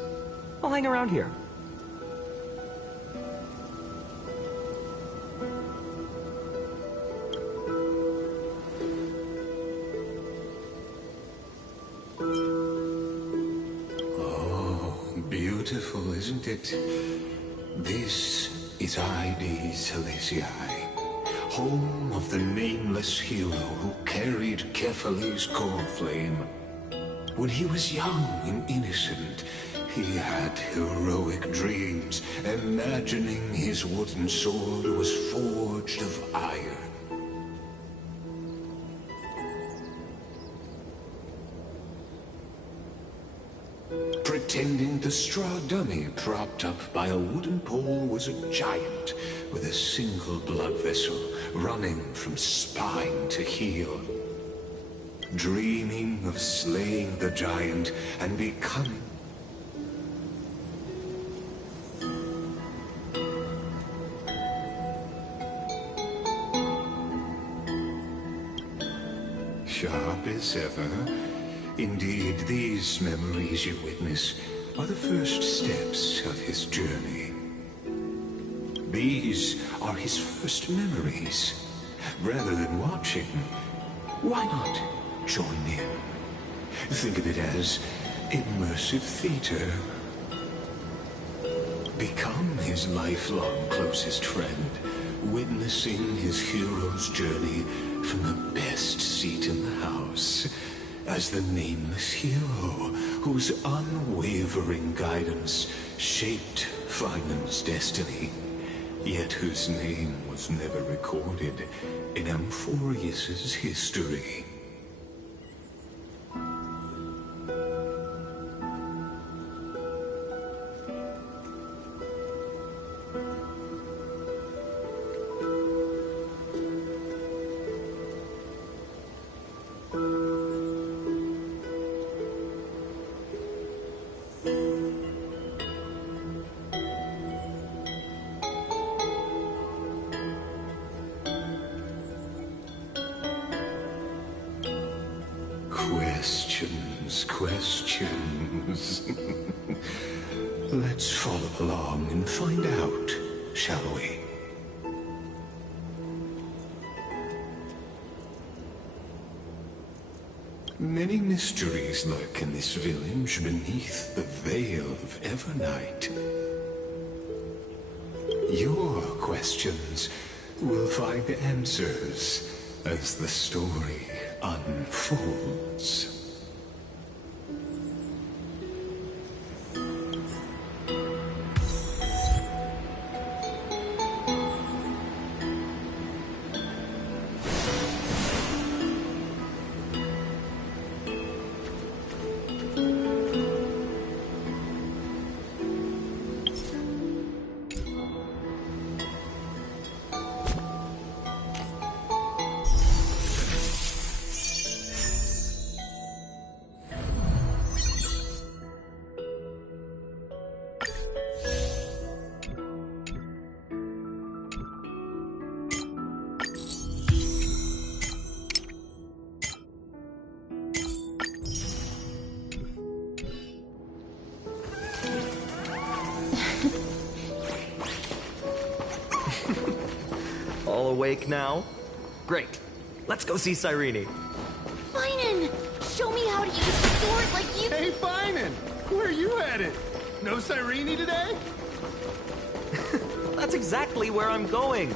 I'll hang around here. Beautiful, isn't it? This is Ide Celestii, home of the nameless hero who carried Kefali's core flame. When he was young and innocent, he had heroic dreams, imagining his wooden sword was forged of iron. Pretending the straw dummy propped up by a wooden pole was a giant with a single blood vessel running from spine to heel. Dreaming of slaying the giant and becoming... Sharp as ever. Indeed, these memories you witness are the first steps of his journey. These are his first memories. Rather than watching, why not join in? Think of it as immersive theater. Become his lifelong closest friend, witnessing his hero's journey from the best seat in the house. As the nameless hero whose unwavering guidance shaped Finon's destiny, yet whose name was never recorded in Amphorius's history. Questions. Let's follow along and find out, shall we? Many mysteries lurk in this village beneath the veil of Evernight. Your questions will find answers as the story unfolds. awake now? Great. Let's go see Cyrene. Finan! Show me how to use the sword like you— Hey, Finan! Where are you headed? No Cyrene today? That's exactly where I'm going.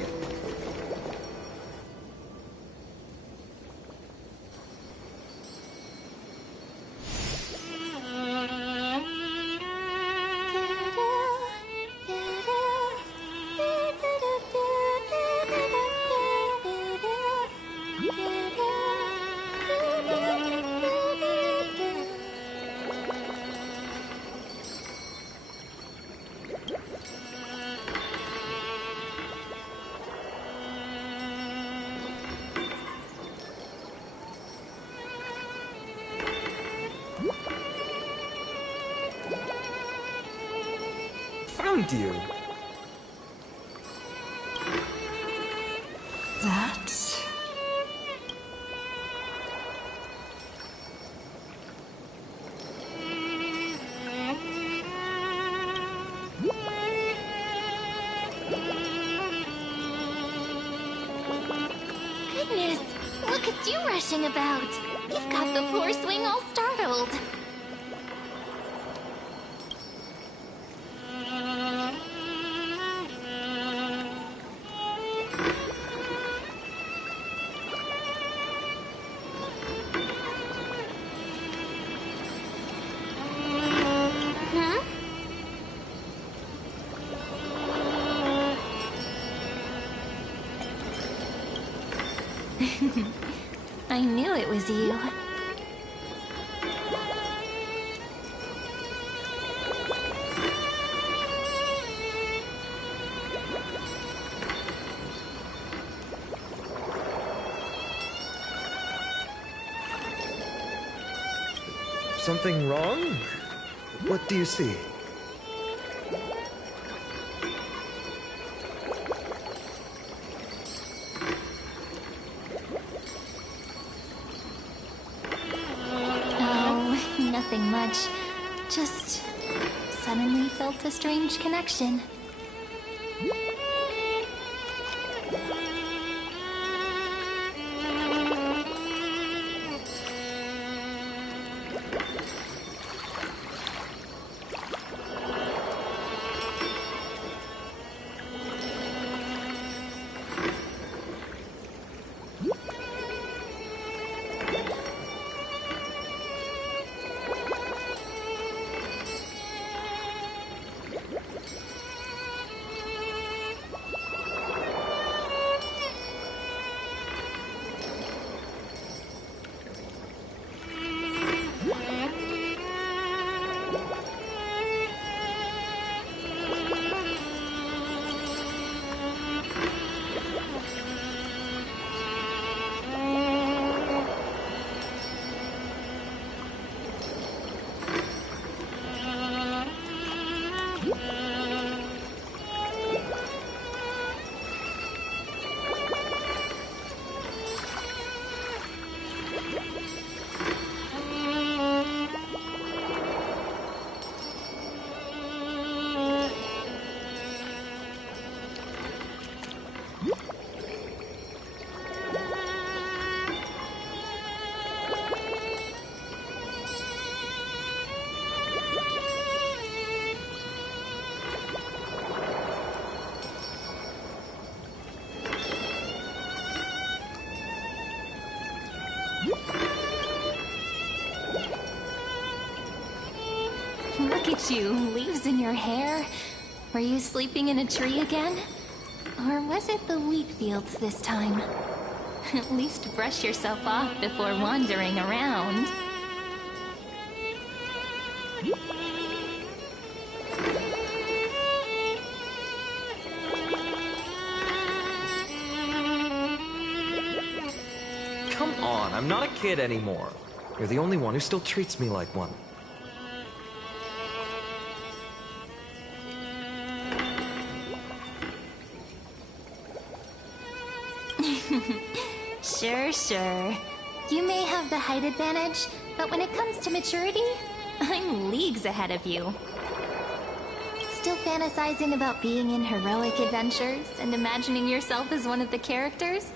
Found you. That... Goodness, look at you rushing about. You've got the floor swing all startled. I knew it was you. Something wrong? What do you see? Nothing much. Just suddenly felt a strange connection. Look at you, leaves in your hair. Were you sleeping in a tree again? Or was it the wheat fields this time? At least brush yourself off before wandering around. Come on, I'm not a kid anymore. You're the only one who still treats me like one. Sure. You may have the height advantage, but when it comes to maturity, I'm leagues ahead of you. still fantasizing about being in heroic adventures and imagining yourself as one of the characters?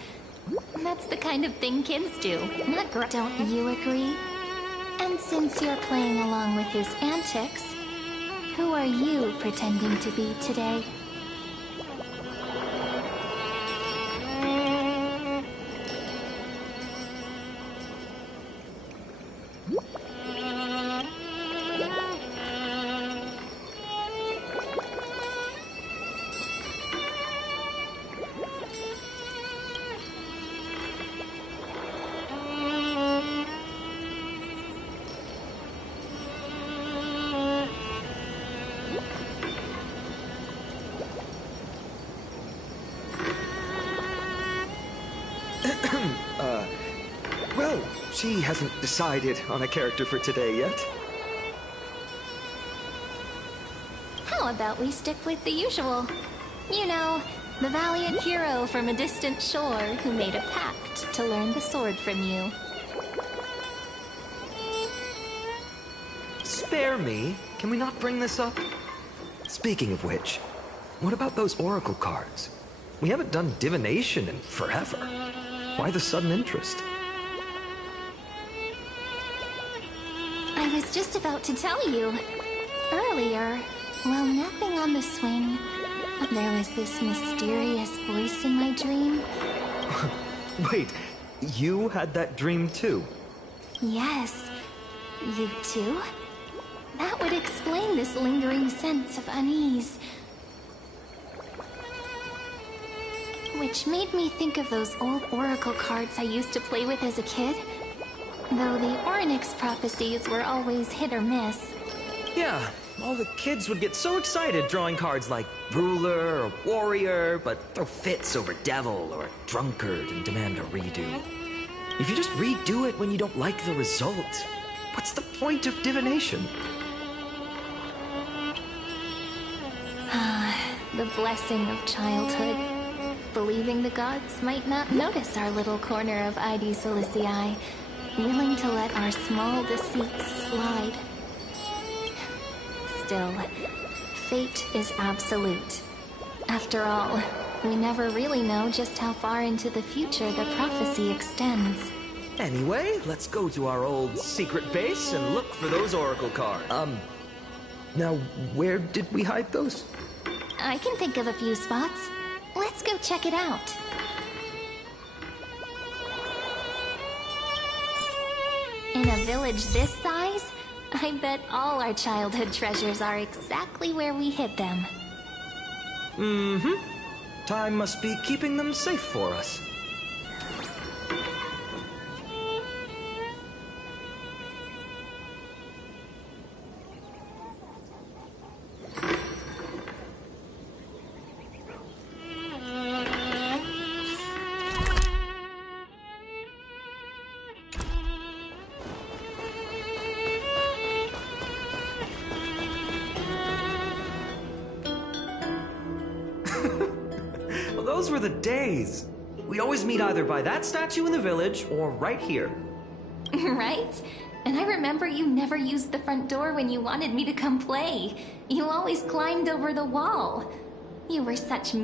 That's the kind of thing kids do, not grown. Don't you agree? And since you're playing along with his antics, who are you pretending to be today? Well, she hasn't decided on a character for today yet. How about we stick with the usual? You know, the valiant hero from a distant shore who made a pact to learn the sword from you. Spare me. Can we not bring this up? Speaking of which, what about those oracle cards? We haven't done divination in forever. Why the sudden interest? I was just about to tell you. Earlier, while napping on the swing, there was this mysterious voice in my dream. Wait, you had that dream too? Yes, you too? That would explain this lingering sense of unease. Which made me think of those old oracle cards I used to play with as a kid. Though the Ornyx prophecies were always hit or miss. Yeah, all the kids would get so excited drawing cards like ruler or warrior, but throw fits over devil or drunkard and demand a redo. If you just redo it when you don't like the result, what's the point of divination? The blessing of childhood. Believing the gods might not notice our little corner of ID Silicii, willing to let our small deceits slide. Still, fate is absolute. After all, we never really know just how far into the future the prophecy extends. Anyway, let's go to our old secret base and look for those oracle cards. Now, where did we hide those? I can think of a few spots. Let's go check it out. In a village this size, I bet all our childhood treasures are exactly where we hid them. Mm-hmm. Time must be keeping them safe for us. Well, those were the days. We'd always meet either by that statue in the village or right here. Right? And I remember you never used the front door when you wanted me to come play. You always climbed over the wall. You were such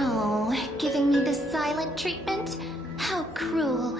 Oh, giving me the silent treatment? How cruel.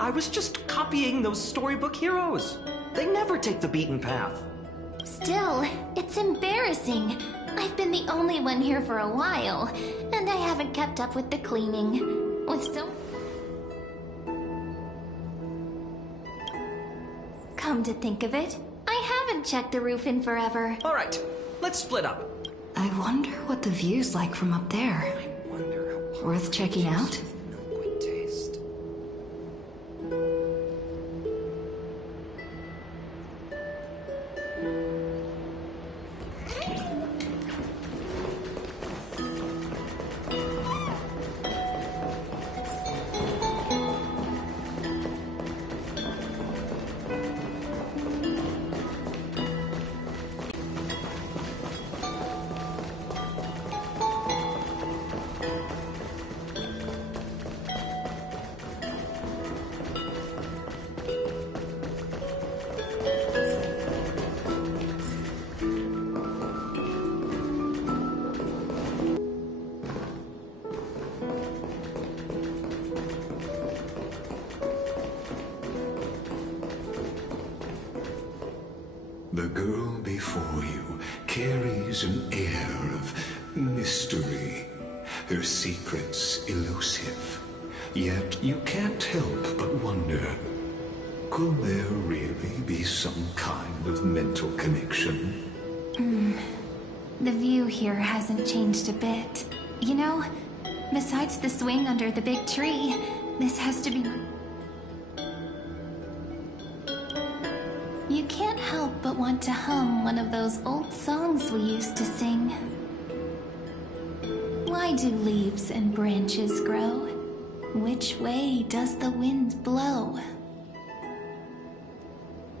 I was just copying those storybook heroes. They never take the beaten path. Still, it's embarrassing. I've been the only one here for a while, and I haven't kept up with the cleaning. With so... Come to think of it, I haven't checked the roof in forever. All right, let's split up. I wonder what the view's like from up there. Worth checking out? The girl before you carries an air of mystery, her secrets elusive. Yet you can't help but wonder, could there really be some kind of mental connection? The view here hasn't changed a bit. You know, besides the swing under the big tree, this has to be... You can't help but want to hum one of those old songs we used to sing. Why do leaves and branches grow? Which way does the wind blow?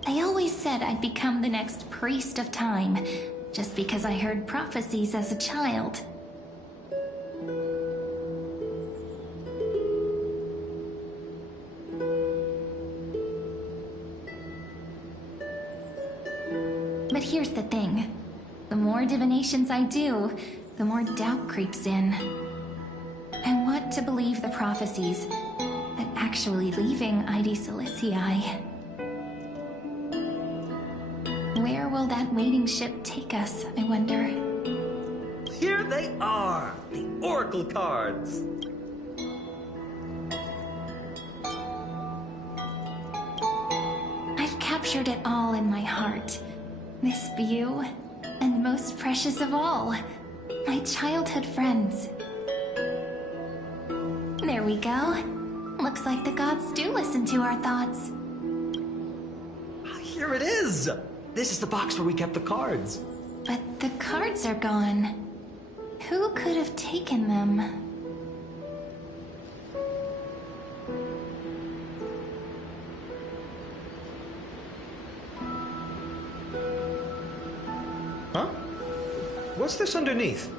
I always said I'd become the next priest of time, just because I heard prophecies as a child. But here's the thing. The more divinations I do, the more doubt creeps in. I want to believe the prophecies, but actually leaving ID Silicii. Where will that waiting ship take us, I wonder? Here they are, the Oracle cards. I've captured it all in my heart. This view, and most precious of all, my childhood friends. There we go. Looks like the gods do listen to our thoughts. Here it is! This is the box where we kept the cards. But the cards are gone. Who could have taken them? Huh? What's this underneath?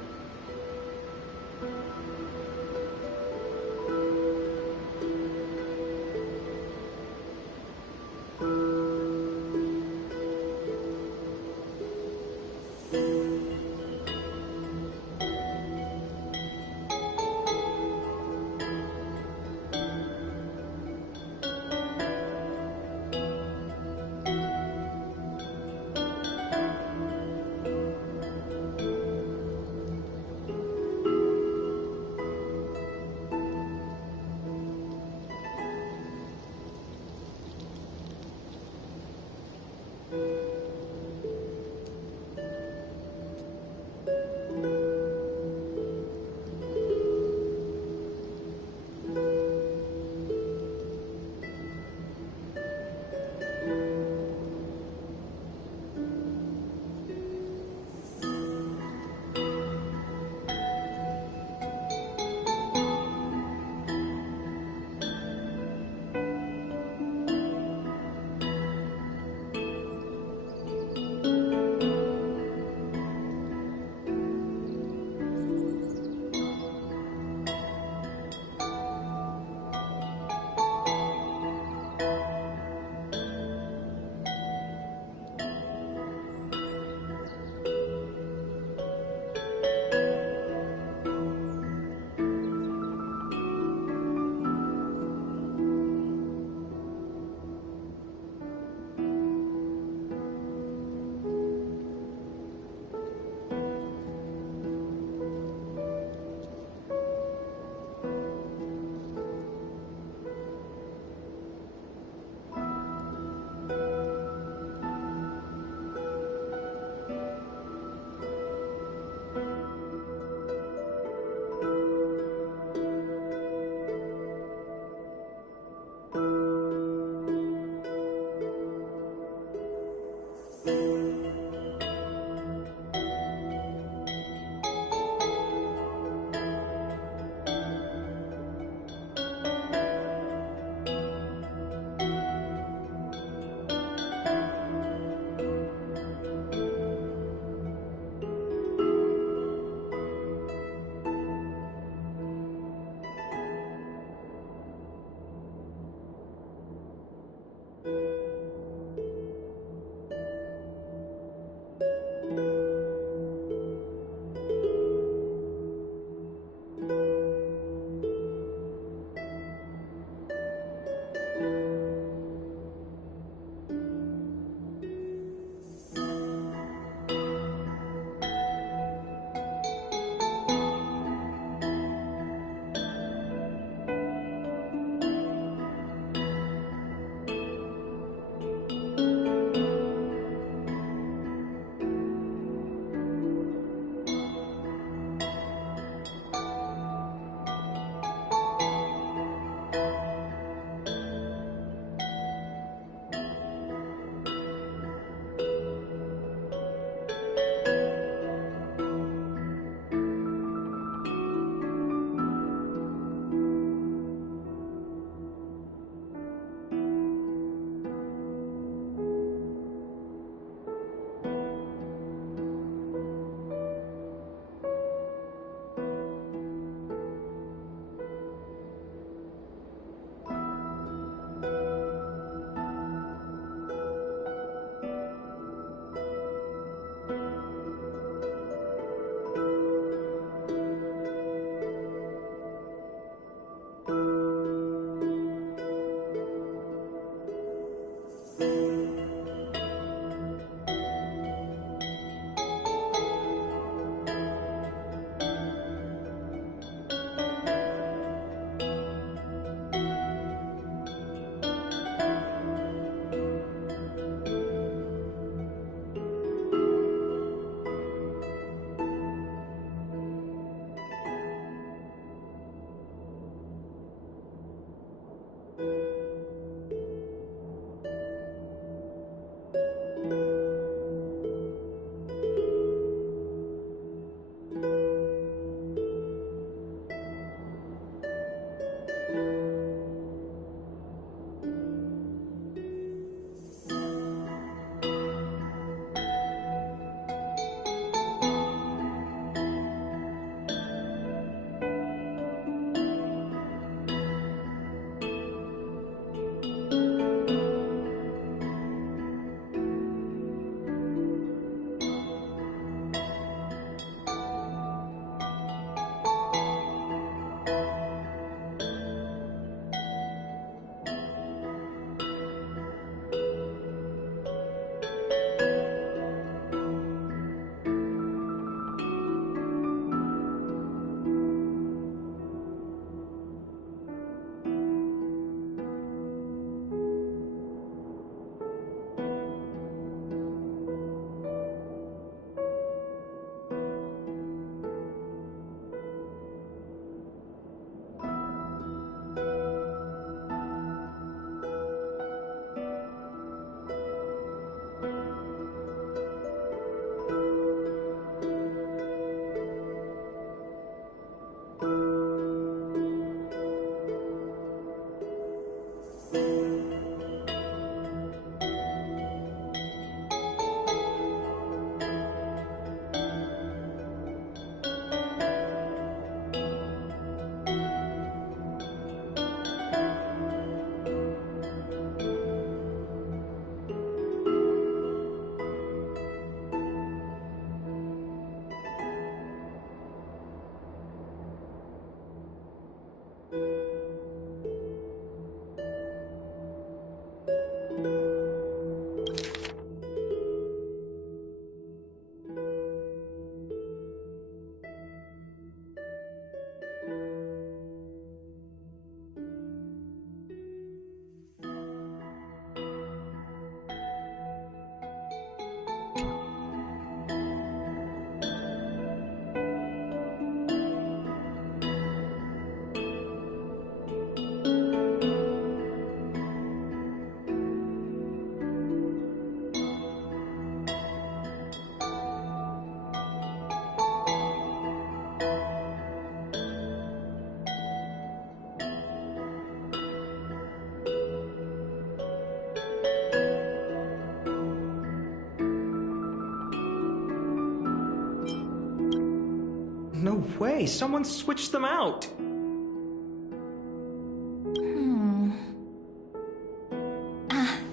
No way, someone switched them out!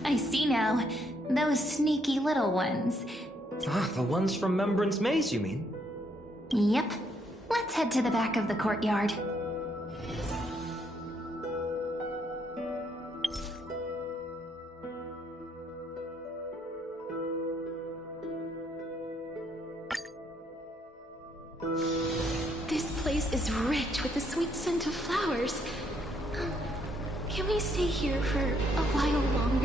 I see now. Those sneaky little ones. Ah, the ones from Remembrance Maze, you mean? Yep. Let's head to the back of the courtyard. This place is rich with the sweet scent of flowers. Can we stay here for a while longer?